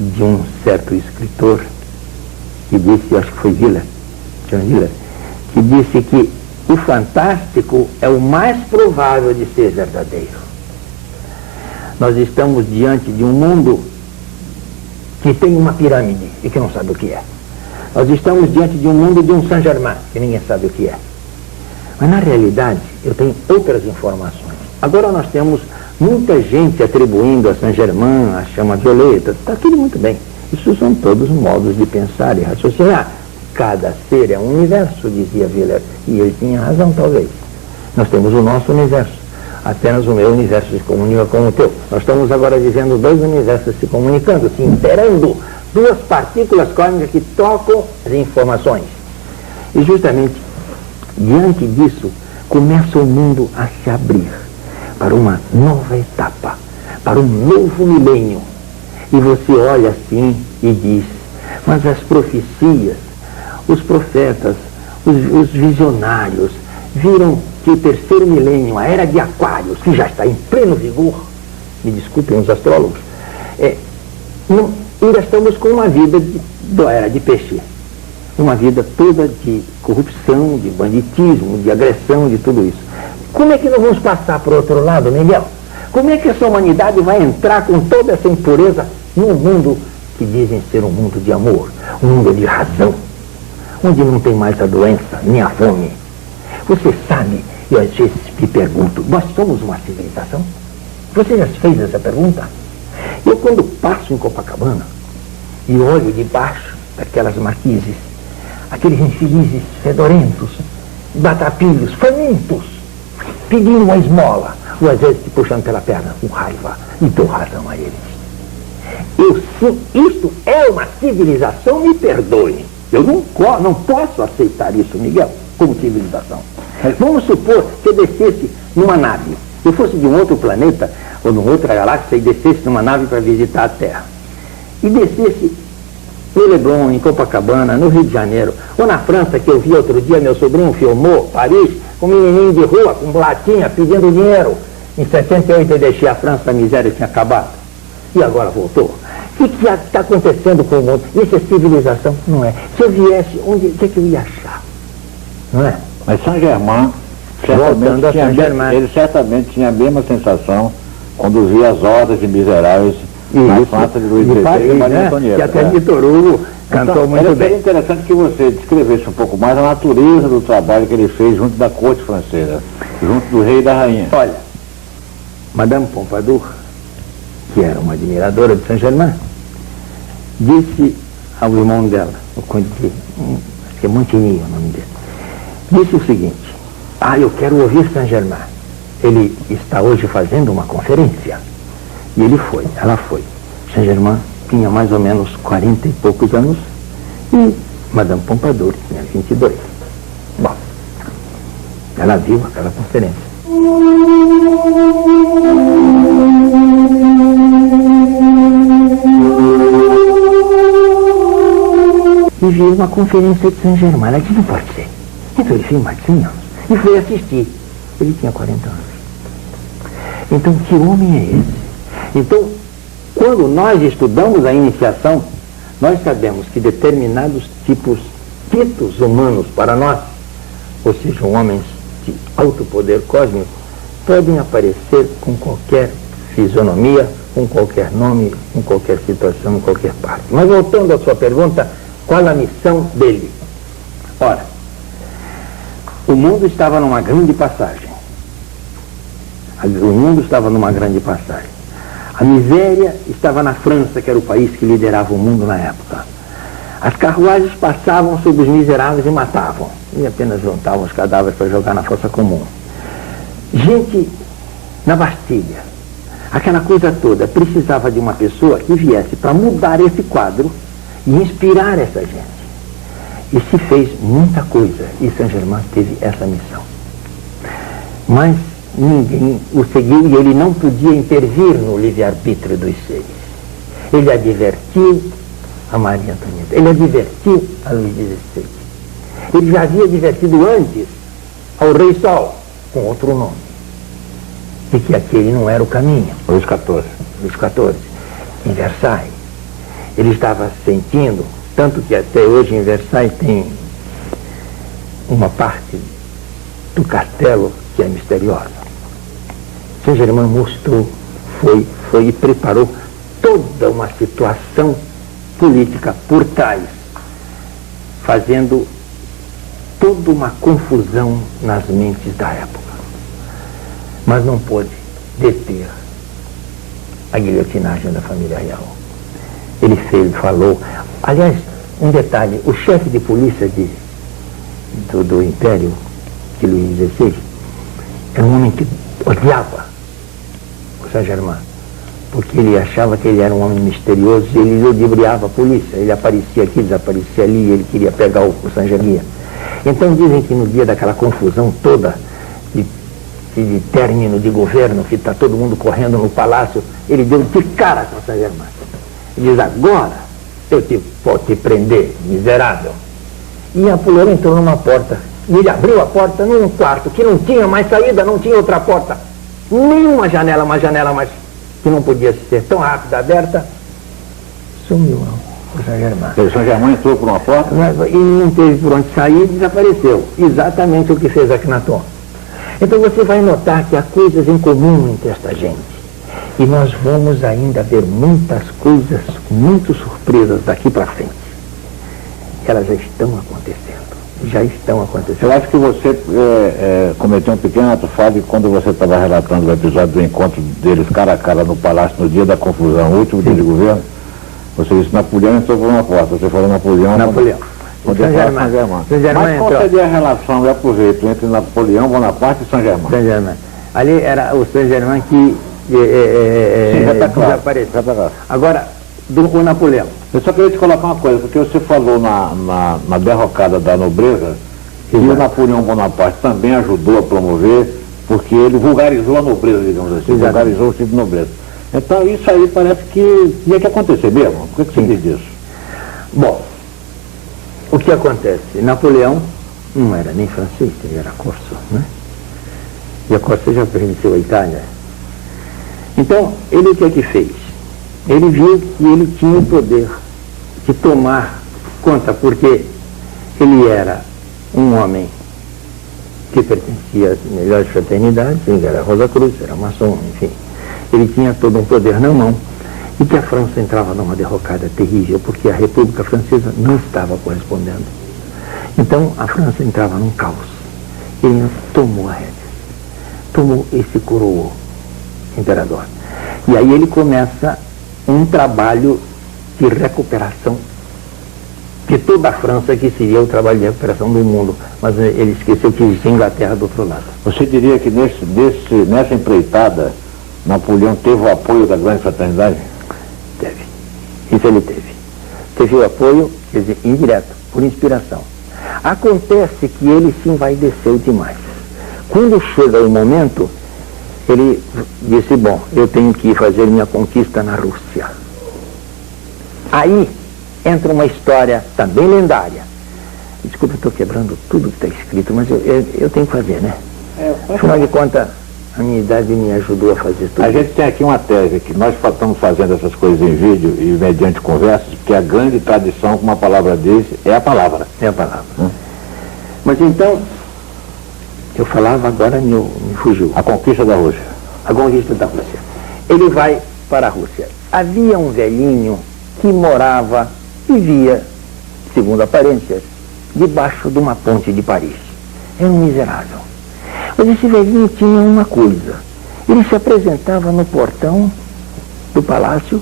de um certo escritor que disse, acho que foi John Wheeler, que disse que o fantástico é o mais provável de ser verdadeiro. Nós estamos diante de um mundo que tem uma pirâmide e que não sabe o que é. Nós estamos diante de um mundo de um Saint-Germain, que ninguém sabe o que é. Mas na realidade, eu tenho outras informações. Agora nós temos muita gente atribuindo a Saint-Germain a chama violeta. Está tudo muito bem. Isso são todos modos de pensar e raciocinar. Cada ser é um universo, dizia Wheeler, e ele tinha razão, talvez. Nós temos o nosso universo. Apenas o meu universo se comunica com o teu. Nós estamos agora vivendo 2 universos se comunicando, se interando. 2 partículas cósmicas que trocam as informações. E justamente diante disso, começa o mundo a se abrir para uma nova etapa, para um novo milênio. E você olha assim e diz: mas as profecias, os profetas, os visionários viram que o terceiro milênio, a era de Aquários, que já está em pleno vigor, me desculpem os astrólogos, ainda estamos com uma vida da era de Peixe. Uma vida toda de corrupção, de banditismo, de agressão, de tudo isso. Como é que nós vamos passar para o outro lado, Miguel? Como é que essa humanidade vai entrar com toda essa impureza num mundo que dizem ser um mundo de amor, um mundo de razão, onde não tem mais a doença, nem a fome? Você sabe, eu às vezes me pergunto, nós somos uma civilização? Você já fez essa pergunta? Eu quando passo em Copacabana e olho debaixo daquelas marquises, aqueles infelizes fedorentos, batapilhos, famintos, pedindo uma esmola, ou às vezes te puxando pela perna com raiva, e dou razão a eles. Isto é uma civilização, me perdoe. Eu não posso aceitar isso, Miguel, como civilização. Mas vamos supor que eu descesse numa nave, eu fosse de um outro planeta, ou de uma outra galáxia, e descesse numa nave para visitar a Terra. E descesse no Leblon, em Copacabana, no Rio de Janeiro, ou na França, que eu vi outro dia, meu sobrinho filmou, Paris, um menininho de rua, com latinha, pedindo dinheiro. Em 78 eu deixei a França, a miséria tinha acabado. E agora voltou. O que está acontecendo com o mundo? Isso é civilização? Não é. Se eu viesse, o que é que eu ia achar? Não é? Mas Saint-Germain, ele certamente tinha a mesma sensação quando via as hordas de miseráveis na França de Luís XVI e Maria Antonieta. Que até Vitor Hugo cantou muito bem. Seria interessante que você descrevesse um pouco mais a natureza do trabalho que ele fez junto da corte francesa, junto do rei e da rainha. Olha, Madame Pompadour, que era uma admiradora de Saint-Germain, disse ao irmão dela, o conde de, acho que é Montigny o nome dele, disse o seguinte: eu quero ouvir Saint-Germain. Ele está hoje fazendo uma conferência. E ela foi. Saint-Germain tinha mais ou menos 40 e poucos anos e Madame Pompadour tinha 22. Bom, ela viu aquela conferência. E viu uma conferência de Saint-Germain. Ela disse: não pode ser. Então ele fez mais de 100 anos. E foi assistir. Ele tinha 40 anos. Então, que homem é esse? Então, quando nós estudamos a iniciação, nós sabemos que determinados tipos humanos para nós, ou seja, homens de alto poder cósmico, podem aparecer com qualquer fisionomia, com qualquer nome, em qualquer situação, em qualquer parte. Mas voltando à sua pergunta, qual a missão dele? Ora, o mundo estava numa grande passagem. O mundo estava numa grande passagem. A miséria estava na França, que era o país que liderava o mundo na época. As carruagens passavam sobre os miseráveis e matavam. E apenas juntavam os cadáveres para jogar na fossa comum. Gente na Bastilha, aquela coisa toda, precisava de uma pessoa que viesse para mudar esse quadro e inspirar essa gente. E se fez muita coisa, e Saint-Germain teve essa missão. Mas ninguém o seguiu e ele não podia intervir no livre-arbítrio dos seres. Ele advertiu a Maria Antonieta, ele advertiu a Luís XVI. Ele já havia advertido antes ao Rei Sol, com outro nome, de que aquele não era o caminho. Luís XIV. Luís XIV, em Versailles. Ele estava sentindo, tanto que até hoje em Versailles tem uma parte do castelo que é misteriosa. Saint-Germain mostrou, foi e preparou toda uma situação política por trás, fazendo toda uma confusão nas mentes da época. Mas não pôde deter a guilhotinagem da família real. Ele falou. Aliás, um detalhe, o chefe de polícia do Império de Luís XVI era um homem que odiava o Saint-Germain, porque ele achava que ele era um homem misterioso e ele ludibriava a polícia. Ele aparecia aqui, desaparecia ali, ele queria pegar o Saint-Germain. Então dizem que no dia daquela confusão toda de término de governo, que está todo mundo correndo no palácio, ele deu de cara com Saint-Germain. Ele diz: agora eu vou te prender, miserável. E Napoleão entrou numa porta. E ele abriu a porta num quarto que não tinha mais saída, não tinha outra porta. Nenhuma janela, uma janela mais que não podia ser tão rápida aberta. Sumiu o Saint-Germain. O Saint-Germain entrou por uma porta? E não teve por onde sair e desapareceu. Exatamente o que fez Akhenaton. Então você vai notar que há coisas em comum entre esta gente. E nós vamos ainda ver muitas coisas muito surpresas daqui para frente. Elas já estão acontecendo. Já estão acontecendo. Eu acho que você cometeu um pequeno ato falho quando você estava relatando o episódio do encontro deles cara a cara no palácio no dia da confusão, o último dia de governo. Você disse Napoleão entrou por uma porta. Você falou Napoleão. Saint-Germain. Mas qual seria a relação, eu aproveito, entre Napoleão, Bonaparte e Saint-Germain? Saint-Germain. Ali era o Saint-Germain que desapareceu. Agora, o Napoleão. Eu só queria te colocar uma coisa, porque você falou na derrocada da nobreza, e o Napoleão Bonaparte também ajudou a promover, porque ele vulgarizou a nobreza, digamos assim, vulgarizou o tipo de nobreza. Então isso aí parece que tinha que acontecer mesmo. Por que você diz isso? Bom, o que acontece? Napoleão não era nem francês, ele era corso, né? E a Corsa já pertenceu à Itália. Então, ele o que é que fez? Ele viu que ele tinha o poder de tomar conta, porque ele era um homem que pertencia às melhores fraternidades, ele era Rosa Cruz, era maçom, enfim. Ele tinha todo um poder na mão e que a França entrava numa derrocada terrível, porque a República Francesa não estava correspondendo. Então, a França entrava num caos. Ele tomou a rédea, tomou esse coroou imperador. E aí ele começa um trabalho de recuperação de toda a França, que seria o trabalho de recuperação do mundo. Mas ele esqueceu que existia Inglaterra do outro lado. Você diria que nessa empreitada, Napoleão teve o apoio da grande fraternidade? Teve. Isso ele teve. Teve o apoio, quer dizer, indireto, por inspiração. Acontece que ele se envaideceu demais. Quando chega o momento, ele disse, bom, eu tenho que fazer minha conquista na Rússia. Aí entra uma história também lendária. Desculpa, eu estou quebrando tudo que está escrito, mas eu tenho que fazer, né? Afinal de contas, a minha idade me ajudou a fazer tudo. A gente tem aqui uma tese que nós estamos fazendo essas coisas em vídeo e mediante conversas, porque a grande tradição, como a palavra diz, é a palavra. É a palavra. Mas então, eu falava, agora me fugiu. A conquista da Rússia. A conquista da Rússia. Ele vai para a Rússia. Havia um velhinho que morava, vivia, segundo aparências, debaixo de uma ponte de Paris. Era um miserável. Mas esse velhinho tinha uma coisa. Ele se apresentava no portão do palácio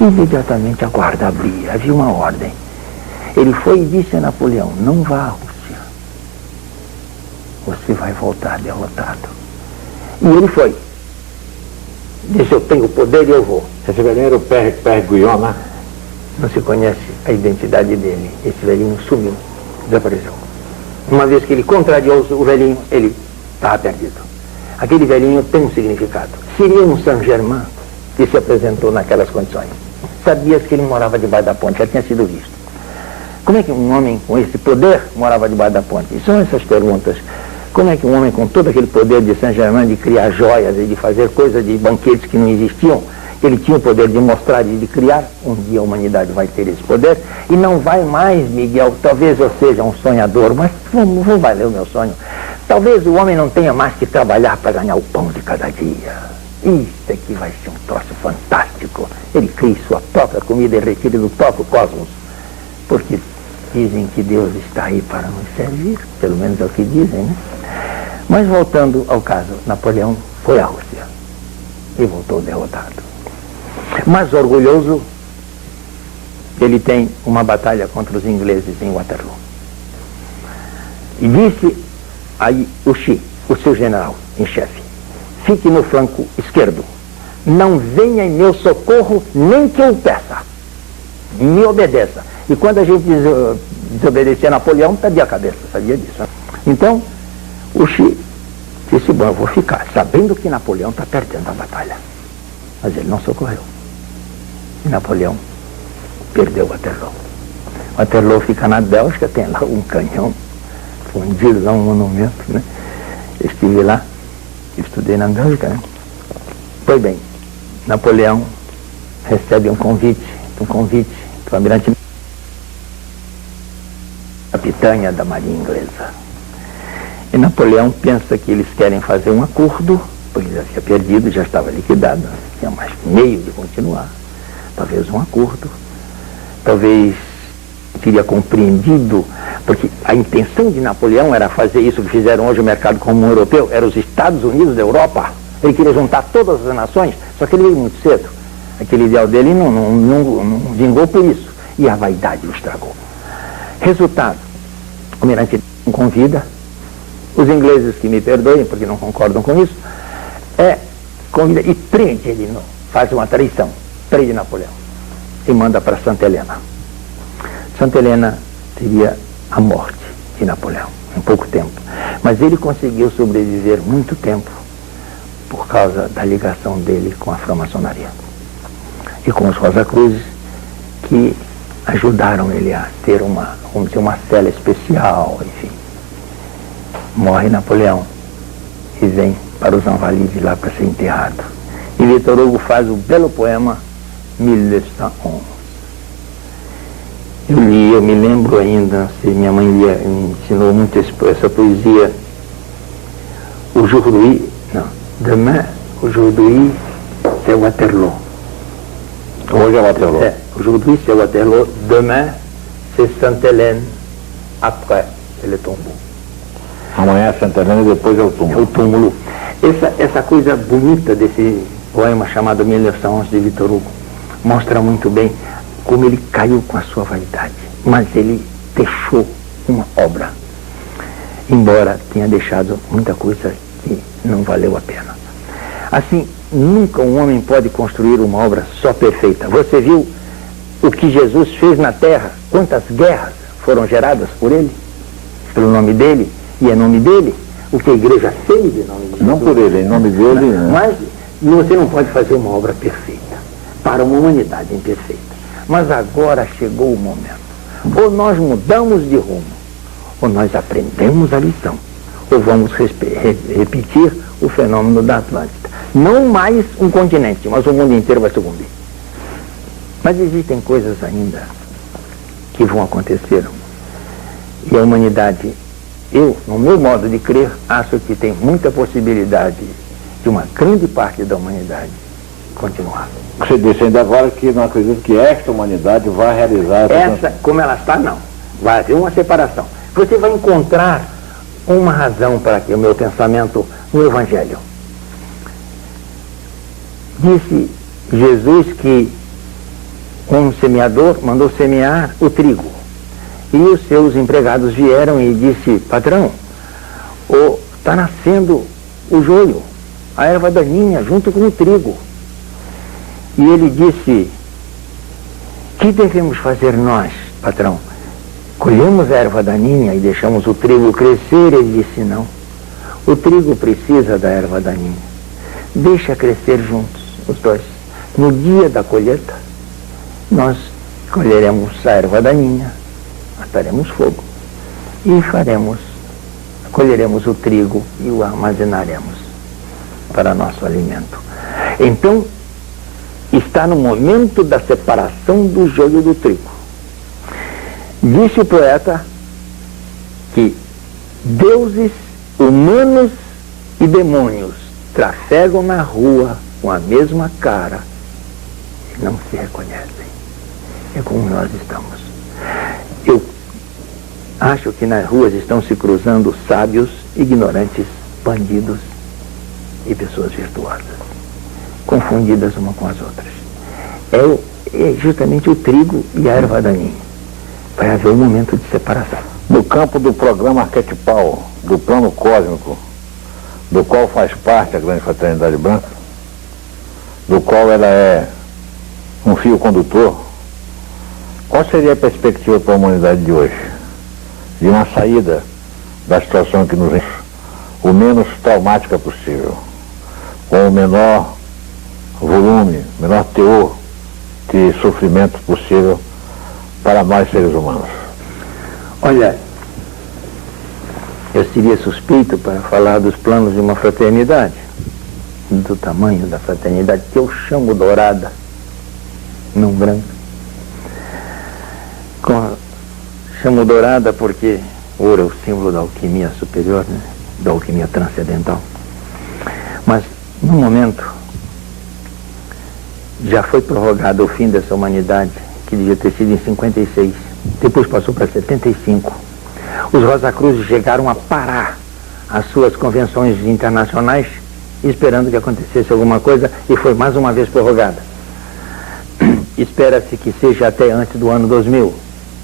e imediatamente a guarda abria. Havia uma ordem. Ele foi e disse a Napoleão, não vá à Rússia. Você vai voltar derrotado. E ele foi. Disse, eu tenho poder e eu vou. Esse velhinho era o Père Guillaume, né? Não se conhece a identidade dele. Esse velhinho sumiu, desapareceu. Uma vez que ele contrariou o velhinho, ele estava perdido. Aquele velhinho tem um significado. Seria um Saint-Germain que se apresentou naquelas condições. Sabias que ele morava debaixo da ponte, já tinha sido visto. Como é que um homem com esse poder morava debaixo da ponte? E são essas perguntas. Como é que um homem com todo aquele poder de Saint-Germain, de criar joias e de fazer coisas de banquetes que não existiam, ele tinha o poder de mostrar e de criar, um dia a humanidade vai ter esse poder, e não vai mais, Miguel, talvez eu seja um sonhador, mas vou valer o meu sonho. Talvez o homem não tenha mais que trabalhar para ganhar o pão de cada dia. Isso aqui vai ser um troço fantástico. Ele cria sua própria comida e retira do próprio cosmos. Porque dizem que Deus está aí para nos servir, pelo menos é o que dizem, né? Mas voltando ao caso, Napoleão foi à Rússia e voltou derrotado. Mas orgulhoso, ele tem uma batalha contra os ingleses em Waterloo. E disse aí o Xi, o seu general em chefe, fique no flanco esquerdo, não venha em meu socorro nem que eu peça, me obedeça. E quando a gente desobedecia a Napoleão, perdia a cabeça, sabia disso. Então, o Xi disse, bom, eu vou ficar, sabendo que Napoleão está perdendo a batalha. Mas ele não socorreu. E Napoleão perdeu Waterloo. Waterloo fica na Bélgica, tem lá um canhão fundido, lá um monumento, né? Eu estive lá, estudei na Bélgica, né? Pois bem, Napoleão recebe um convite do almirante capitã da Marinha Inglesa. E Napoleão pensa que eles querem fazer um acordo, pois já tinha perdido, já estava liquidado, não tinha mais meio de continuar. Talvez um acordo, talvez teria compreendido, porque a intenção de Napoleão era fazer isso que fizeram hoje o mercado comum europeu, era os Estados Unidos da Europa. Ele queria juntar todas as nações, só que ele veio muito cedo. Aquele ideal dele não vingou por isso, e a vaidade o estragou. Resultado, o almirante convida, os ingleses que me perdoem, porque não concordam com isso, convida e prende ele, faz uma traição, prende Napoleão e manda para Santa Helena. Santa Helena seria a morte de Napoleão, em pouco tempo. Mas ele conseguiu sobreviver muito tempo por causa da ligação dele com a francmaçonaria e com os Rosa Cruzes, que ajudaram ele a ter vamos dizer, uma cela especial, enfim. Morre Napoleão e vem para os Invalides lá para ser enterrado. E Victor Hugo faz o belo poema 1911. Eu me lembro ainda, minha mãe me ensinou muito essa poesia. Aujourd'hui, não, demain, aujourd'hui, c'est Waterloo. Hoje é Waterloo. Aujourd'hui, c'est Waterloo, demain, c'est Sainte-Hélène, après, c'est le tombeau. Amanhã é Santa Helena e depois é o túmulo. É o túmulo. Essa coisa bonita desse poema chamado 1911 de Victor Hugo mostra muito bem como ele caiu com a sua vaidade, mas ele deixou uma obra, embora tenha deixado muita coisa que não valeu a pena. Assim, nunca um homem pode construir uma obra só perfeita. Você viu o que Jesus fez na terra? Quantas guerras foram geradas por ele? Pelo nome dele? E é nome dele? O que a igreja fez em nome de Jesus? Não por ele, em nome dele. Mas você não pode fazer uma obra perfeita para uma humanidade imperfeita. Mas agora chegou o momento. Ou nós mudamos de rumo, ou nós aprendemos a lição, ou vamos repetir o fenômeno da Atlântida. Não mais um continente, mas o mundo inteiro vai sucumbir. Mas existem coisas ainda que vão acontecer. E a humanidade, eu, no meu modo de crer, acho que tem muita possibilidade de uma grande parte da humanidade continuar. Você disse ainda agora que não acredita que esta humanidade vai realizar... Essa, como ela está, não. Vai haver uma separação. Você vai encontrar uma razão para que o meu pensamento no Evangelho. Disse Jesus que um semeador mandou semear o trigo. E os seus empregados vieram e disse: patrão, está nascendo o joio, a erva daninha junto com o trigo. E ele disse: que devemos fazer nós, patrão? Colhemos a erva daninha e deixamos o trigo crescer? Ele disse: não, o trigo precisa da erva daninha, deixa crescer juntos os dois. No dia da colheita nós colheremos a erva daninha, mataremos fogo e colheremos o trigo e o armazenaremos para nosso alimento. Então, está no momento da separação do joio do trigo. Disse o poeta que deuses, humanos e demônios trafegam na rua com a mesma cara e não se reconhecem. É como nós estamos. Eu acho que nas ruas estão se cruzando sábios, ignorantes, bandidos e pessoas virtuosas, confundidas uma com as outras. É justamente o trigo e a erva daninha. Vai haver um momento de separação. No campo do programa arquetipal, do plano cósmico, do qual faz parte a grande fraternidade branca, do qual ela é um fio condutor, qual seria a perspectiva para a humanidade de hoje? De uma saída da situação que nos o menos traumática possível, com o menor volume, menor teor de sofrimento possível, para nós seres humanos? Olha, eu seria suspeito para falar dos planos de uma fraternidade, do tamanho da fraternidade, que eu chamo dourada, não branca. Chamo dourada porque ouro é o símbolo da alquimia superior, né? Da alquimia transcendental. Mas, no momento, já foi prorrogado o fim dessa humanidade, que devia ter sido em 56. Depois passou para 75. Os Rosacruzes chegaram a parar as suas convenções internacionais, esperando que acontecesse alguma coisa, e foi mais uma vez prorrogada. Espera-se que seja até antes do ano 2000.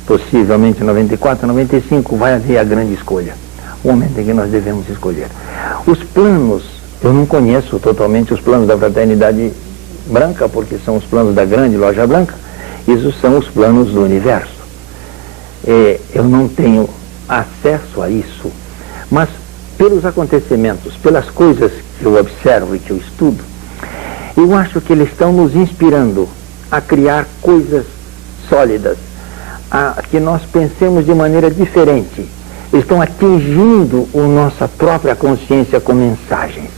Possivelmente 94, 95, vai haver a grande escolha. O momento em que nós devemos escolher. Os planos, eu não conheço totalmente os planos da fraternidade branca, porque são os planos da grande loja branca. Isso são os planos do universo. Eu não tenho acesso a isso, mas pelos acontecimentos, pelas coisas que eu observo e que eu estudo, eu acho que eles estão nos inspirando a criar coisas sólidas, a que nós pensemos de maneira diferente. Eles estão atingindo a nossa própria consciência com mensagens.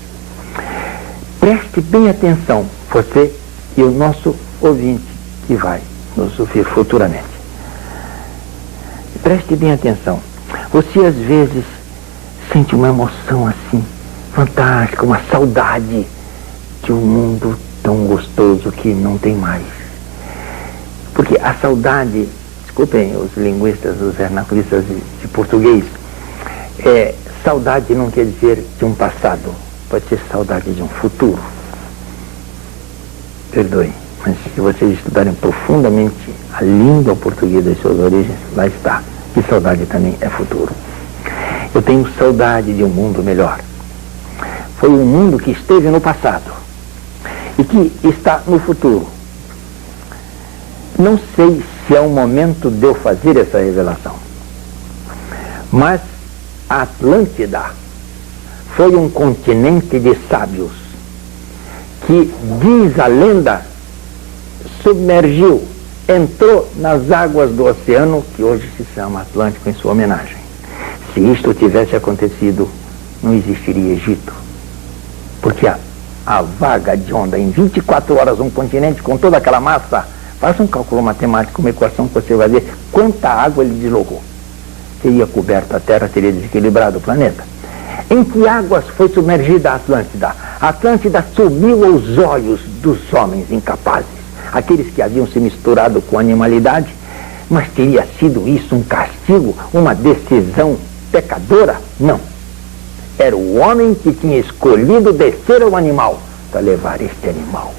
Preste bem atenção, você e o nosso ouvinte que vai nos ouvir futuramente. Preste bem atenção. Você às vezes sente uma emoção assim, fantástica, uma saudade de um mundo tão gostoso que não tem mais. Porque a saudade, desculpem os linguistas, os vernaculistas de português, saudade não quer dizer de um passado, pode ser saudade de um futuro. Perdoe, mas se vocês estudarem profundamente a língua portuguesa das suas origens, lá está. E saudade também é futuro. Eu tenho saudade de um mundo melhor. Foi um mundo que esteve no passado e que está no futuro. Não sei se é o momento de eu fazer essa revelação, mas a Atlântida foi um continente de sábios que, diz a lenda, submergiu, entrou nas águas do oceano, que hoje se chama Atlântico em sua homenagem. Se isto tivesse acontecido, não existiria Egito. Porque a vaga de onda em 24 horas, um continente com toda aquela massa, faça um cálculo matemático, uma equação que você vai ver quanta água ele deslocou. Teria coberto a Terra, teria desequilibrado o planeta. Em que águas foi submergida a Atlântida? A Atlântida subiu aos olhos dos homens incapazes, aqueles que haviam se misturado com a animalidade, mas teria sido isso um castigo, uma decisão pecadora? Não. Era o homem que tinha escolhido descer ao animal para levar este animal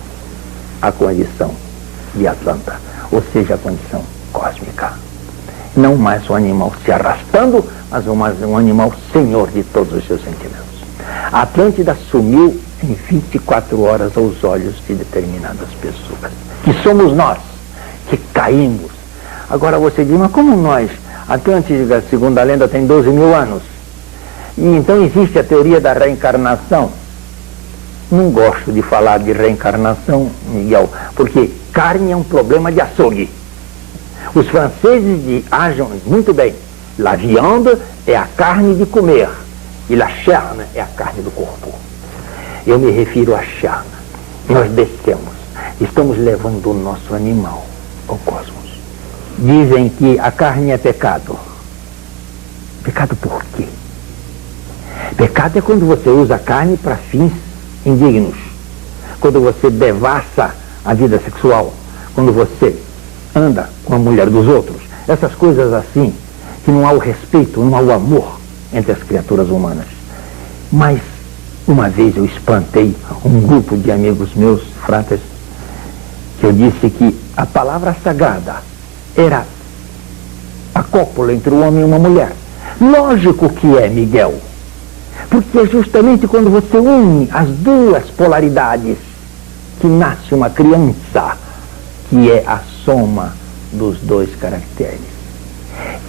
à condição de Atlanta, ou seja, a condição cósmica. Não mais um animal se arrastando, mas um animal senhor de todos os seus sentimentos. A Atlântida sumiu em 24 horas aos olhos de determinadas pessoas, que somos nós, que caímos. Agora você diz, mas como nós? A Atlântida, segundo a lenda, tem 12 mil anos. E então existe a teoria da reencarnação. Não gosto de falar de reencarnação, Miguel, porque carne é um problema de açougue. Os franceses agem muito bem. La viande é a carne de comer e la chair é a carne do corpo. Eu me refiro à chair. Nós descemos, estamos levando o nosso animal ao cosmos. Dizem que a carne é pecado. Pecado por quê? Pecado é quando você usa a carne para fins indignos, quando você devassa a vida sexual, quando você anda com a mulher dos outros, essas coisas assim, que não há o respeito, não há o amor entre as criaturas humanas. Mas uma vez eu espantei um grupo de amigos meus, fratas, que eu disse que a palavra sagrada era a cópula entre o homem e uma mulher. Lógico que é, Miguel, porque é justamente quando você une as duas polaridades que nasce uma criança, que é a soma dos dois caracteres.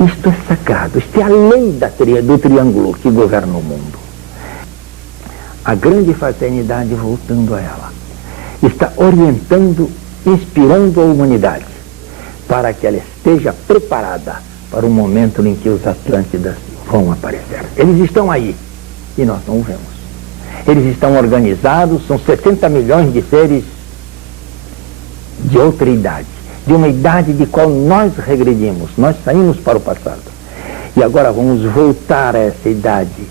Isto é sagrado, isto é a lei do triângulo que governa o mundo. A grande fraternidade, voltando a ela, está orientando, inspirando a humanidade para que ela esteja preparada para o momento em que os Atlântidas vão aparecer. Eles estão aí e nós não o vemos. Eles estão organizados, são 60 milhões de seres de outra idade, de uma idade de qual nós regredimos, nós saímos para o passado. E agora vamos voltar a essa idade.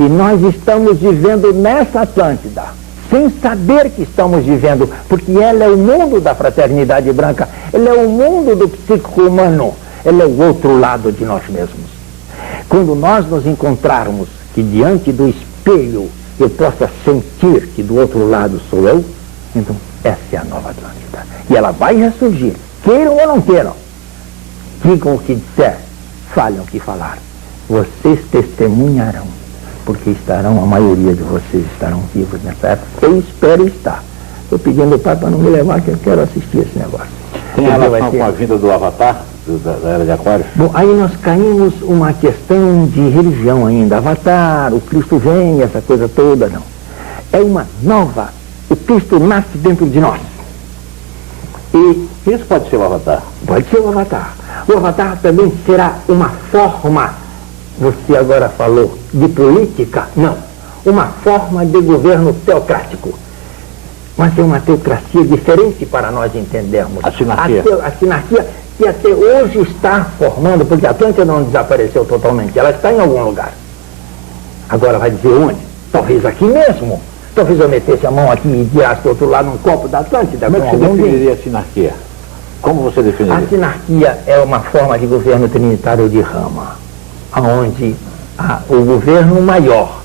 E nós estamos vivendo nessa Atlântida, sem saber que estamos vivendo, porque ela é o mundo da fraternidade branca, ela é o mundo do psíquico humano, ela é o outro lado de nós mesmos. Quando nós nos encontrarmos que diante do espelho eu possa sentir que do outro lado sou eu, então essa é a nova Atlântida. E ela vai ressurgir, queiram ou não queiram. Digam o que disser, falem o que falar. Vocês testemunharão, porque estarão, a maioria de vocês estarão vivos nessa época. Eu espero estar. Estou pedindo ao Pai para não me levar, que eu quero assistir esse negócio. Tem relação com a vinda do Avatar, da Era de Aquários? Bom, aí nós caímos uma questão de religião ainda. Avatar, o Cristo vem, essa coisa toda, não. É uma nova, o Cristo nasce dentro de nós. E isso pode ser o Avatar? Pode ser o Avatar. O Avatar também será uma forma, você agora falou, de política? Não. Uma forma de governo teocrático. Mas é uma teocracia diferente para nós entendermos. A sinarquia. A sinarquia que até hoje está formando, porque a Atlântida não desapareceu totalmente, ela está em algum lugar. Agora vai dizer onde? Talvez aqui mesmo. Talvez eu metesse a mão aqui e tirasse do outro lado um copo da Atlântida. Como é que você definiria a sinarquia? Como você definiria? A sinarquia é uma forma de governo trinitário de rama, onde o governo maior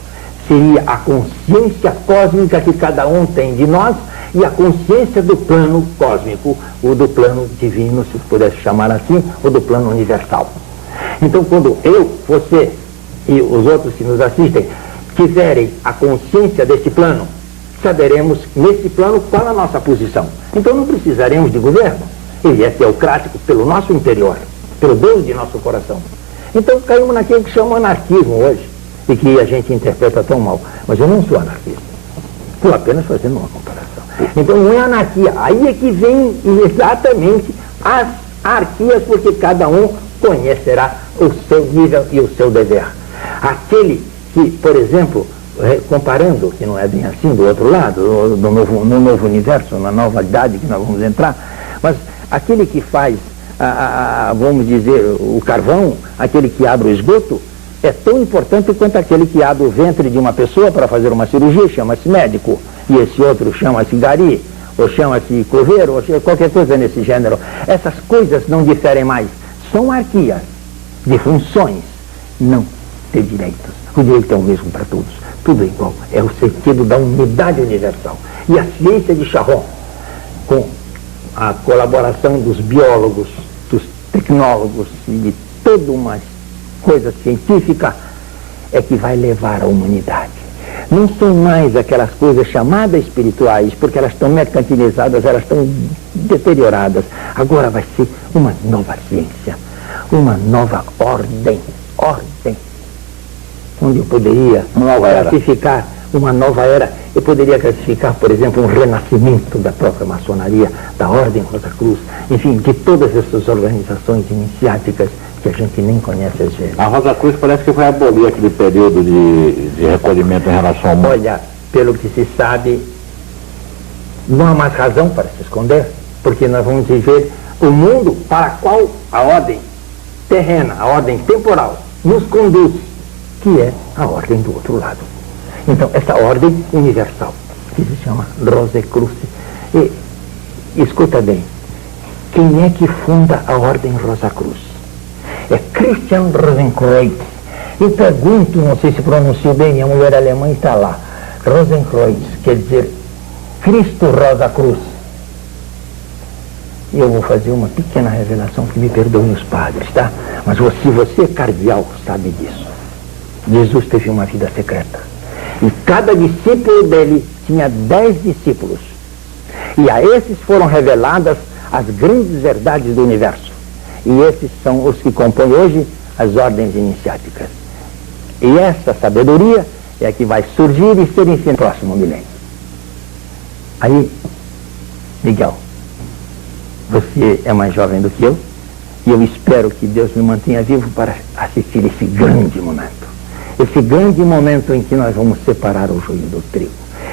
seria a consciência cósmica que cada um tem de nós e a consciência do plano cósmico, ou do plano divino, se pudesse chamar assim, ou do plano universal. Então, quando eu, você e os outros que nos assistem tiverem a consciência desse plano, saberemos nesse plano qual a nossa posição. Então não precisaremos de governo. Ele é teocrático pelo nosso interior, pelo Deus de nosso coração. Então caímos naquilo que chama anarquismo hoje, e que a gente interpreta tão mal. Mas eu não sou anarquista. Estou apenas fazendo uma comparação. Então não é anarquia. Aí é que vem exatamente as arquias, porque cada um conhecerá o seu nível e o seu dever. Aquele que, por exemplo, comparando, que não é bem assim, do outro lado, no novo universo, na nova idade que nós vamos entrar, mas aquele que faz, vamos dizer, o carvão, aquele que abre o esgoto, é tão importante quanto aquele que abre o ventre de uma pessoa para fazer uma cirurgia, chama-se médico, e esse outro chama-se gari, ou chama-se coveiro, ou qualquer coisa nesse gênero. Essas coisas não diferem mais, são arquias de funções, não de direitos. O direito é o mesmo para todos, tudo é igual, é o sentido da unidade universal. E a ciência de Charron, com a colaboração dos biólogos, dos tecnólogos e de toda uma coisa científica, é que vai levar a humanidade. Não são mais aquelas coisas chamadas espirituais, porque elas estão mercantilizadas, elas estão deterioradas. Agora vai ser uma nova ciência, uma nova ordem, onde eu poderia classificar uma nova era. Eu poderia classificar, por exemplo, um renascimento da própria maçonaria, da Ordem Rosa Cruz, enfim, de todas essas organizações iniciáticas que a gente nem conhece às vezes. A Rosa Cruz parece que vai abolir aquele período de recolhimento em relação ao mundo. Olha, pelo que se sabe, não há mais razão para se esconder, porque nós vamos viver o mundo para qual a ordem terrena, a ordem temporal, nos conduz, que é a ordem do outro lado. Então, essa ordem universal, que se chama Rosa Cruz. E, escuta bem, quem é que funda a ordem Rosa Cruz? É Christian Rosenkreuz. Eu pergunto, não sei se pronuncio bem, minha mulher alemã está lá. Rosenkreuz, quer dizer, Cristo Rosa Cruz. E eu vou fazer uma pequena revelação, que me perdoem os padres, tá? Mas se você é cardeal, sabe disso. Jesus teve uma vida secreta. E cada discípulo dele tinha 10 discípulos. E a esses foram reveladas as grandes verdades do universo. E esses são os que compõem hoje as ordens iniciáticas. E essa sabedoria é a que vai surgir e ser ensinada no próximo milênio. Aí, Miguel, você é mais jovem do que eu, E eu espero que Deus me mantenha vivo para assistir esse grande momento. Esse grande momento em que nós vamos separar o joio do trigo.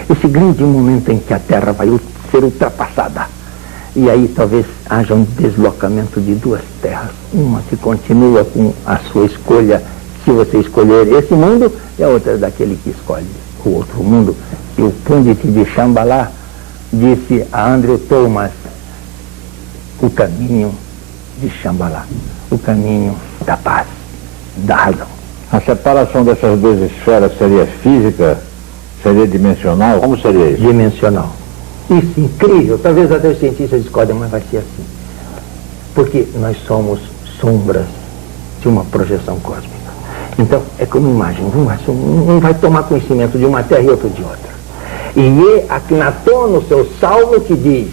Esse grande momento em que a terra vai ser ultrapassada. E aí talvez haja um deslocamento de duas terras. Uma que continua com a sua escolha, se você escolher esse mundo, e a outra daquele que escolhe o outro mundo. E o Pundit de Shambhala disse a Andrew Thomas, o caminho de Shambhala, o caminho da paz, da razão. A separação dessas duas esferas seria física? Seria dimensional? Como seria isso? Dimensional. Isso, incrível. Talvez até os cientistas discordem, mas vai ser assim. Porque nós somos sombras de uma projeção cósmica. Então, é como imagem. Um vai tomar conhecimento de uma terra e outro de outra. E Akhenaton, no seu salmo, que diz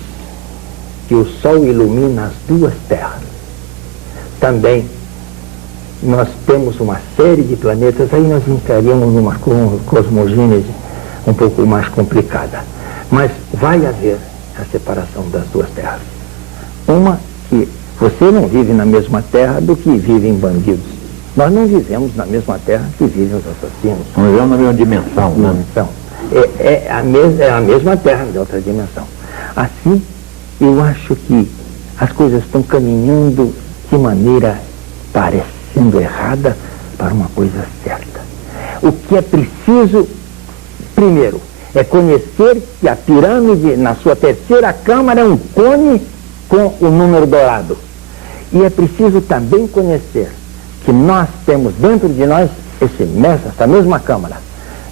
que o sol ilumina as duas terras. Também nós temos uma série de planetas, aí nós entraríamos numa cosmogênese um pouco mais complicada. Mas vai haver a separação das duas terras. Uma que você não vive na mesma terra do que vivem bandidos. Nós não vivemos na mesma terra que vivem os assassinos. Não vivemos na mesma dimensão, né? É a mesma terra de outra dimensão. Assim, eu acho que as coisas estão caminhando de maneira parecendo errada para uma coisa certa. O que é preciso, primeiro, é conhecer que a pirâmide, na sua terceira câmara, é um cone com o número dourado. E é preciso também conhecer que nós temos dentro de nós essa mesma câmara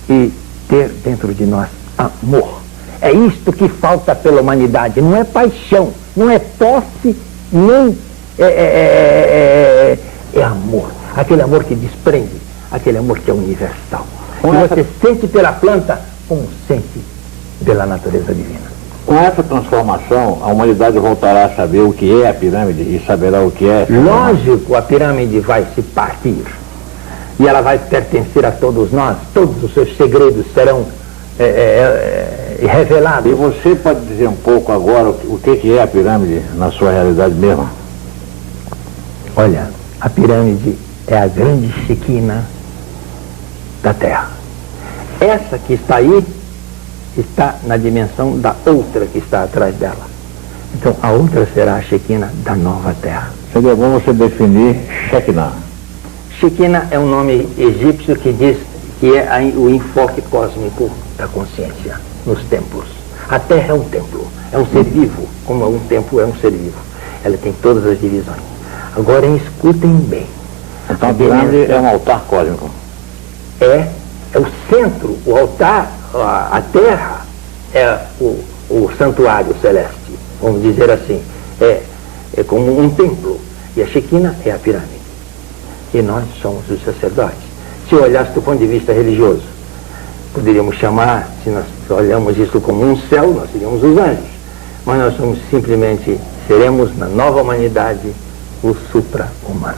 e ter dentro de nós amor. É isto que falta pela humanidade. Não é paixão, não é posse, nem é amor. Aquele amor que desprende, aquele amor que é universal. E você sente pela planta como sente pela natureza divina. Com essa transformação, a humanidade voltará a saber o que é a pirâmide e saberá o que é... Lógico, a pirâmide vai se partir. E ela vai pertencer a todos nós. Todos os seus segredos serão revelados. E você pode dizer um pouco agora o que é a pirâmide na sua realidade mesmo? Olha, a pirâmide é a grande Shekinah da Terra. Essa que está aí está na dimensão da outra que está atrás dela. Então a outra será a Shekinah da nova Terra. Seria bom você definir Shekinah. Shekinah é um nome egípcio que diz que é o enfoque cósmico da consciência nos templos. A Terra é um templo, é um ser vivo, como um templo é um ser vivo. Ela tem todas as divisões. Agora escutem bem. Então a pirâmide é um altar cósmico. É o centro, o altar, a Terra é o santuário celeste, vamos dizer assim. É como um templo. E a Shekinah é a pirâmide. E nós somos os sacerdotes. Se olhasse do ponto de vista religioso, poderíamos chamar, se nós olhamos isso como um céu, nós seríamos os anjos. Mas nós somos simplesmente, seremos na nova humanidade o supra-humano.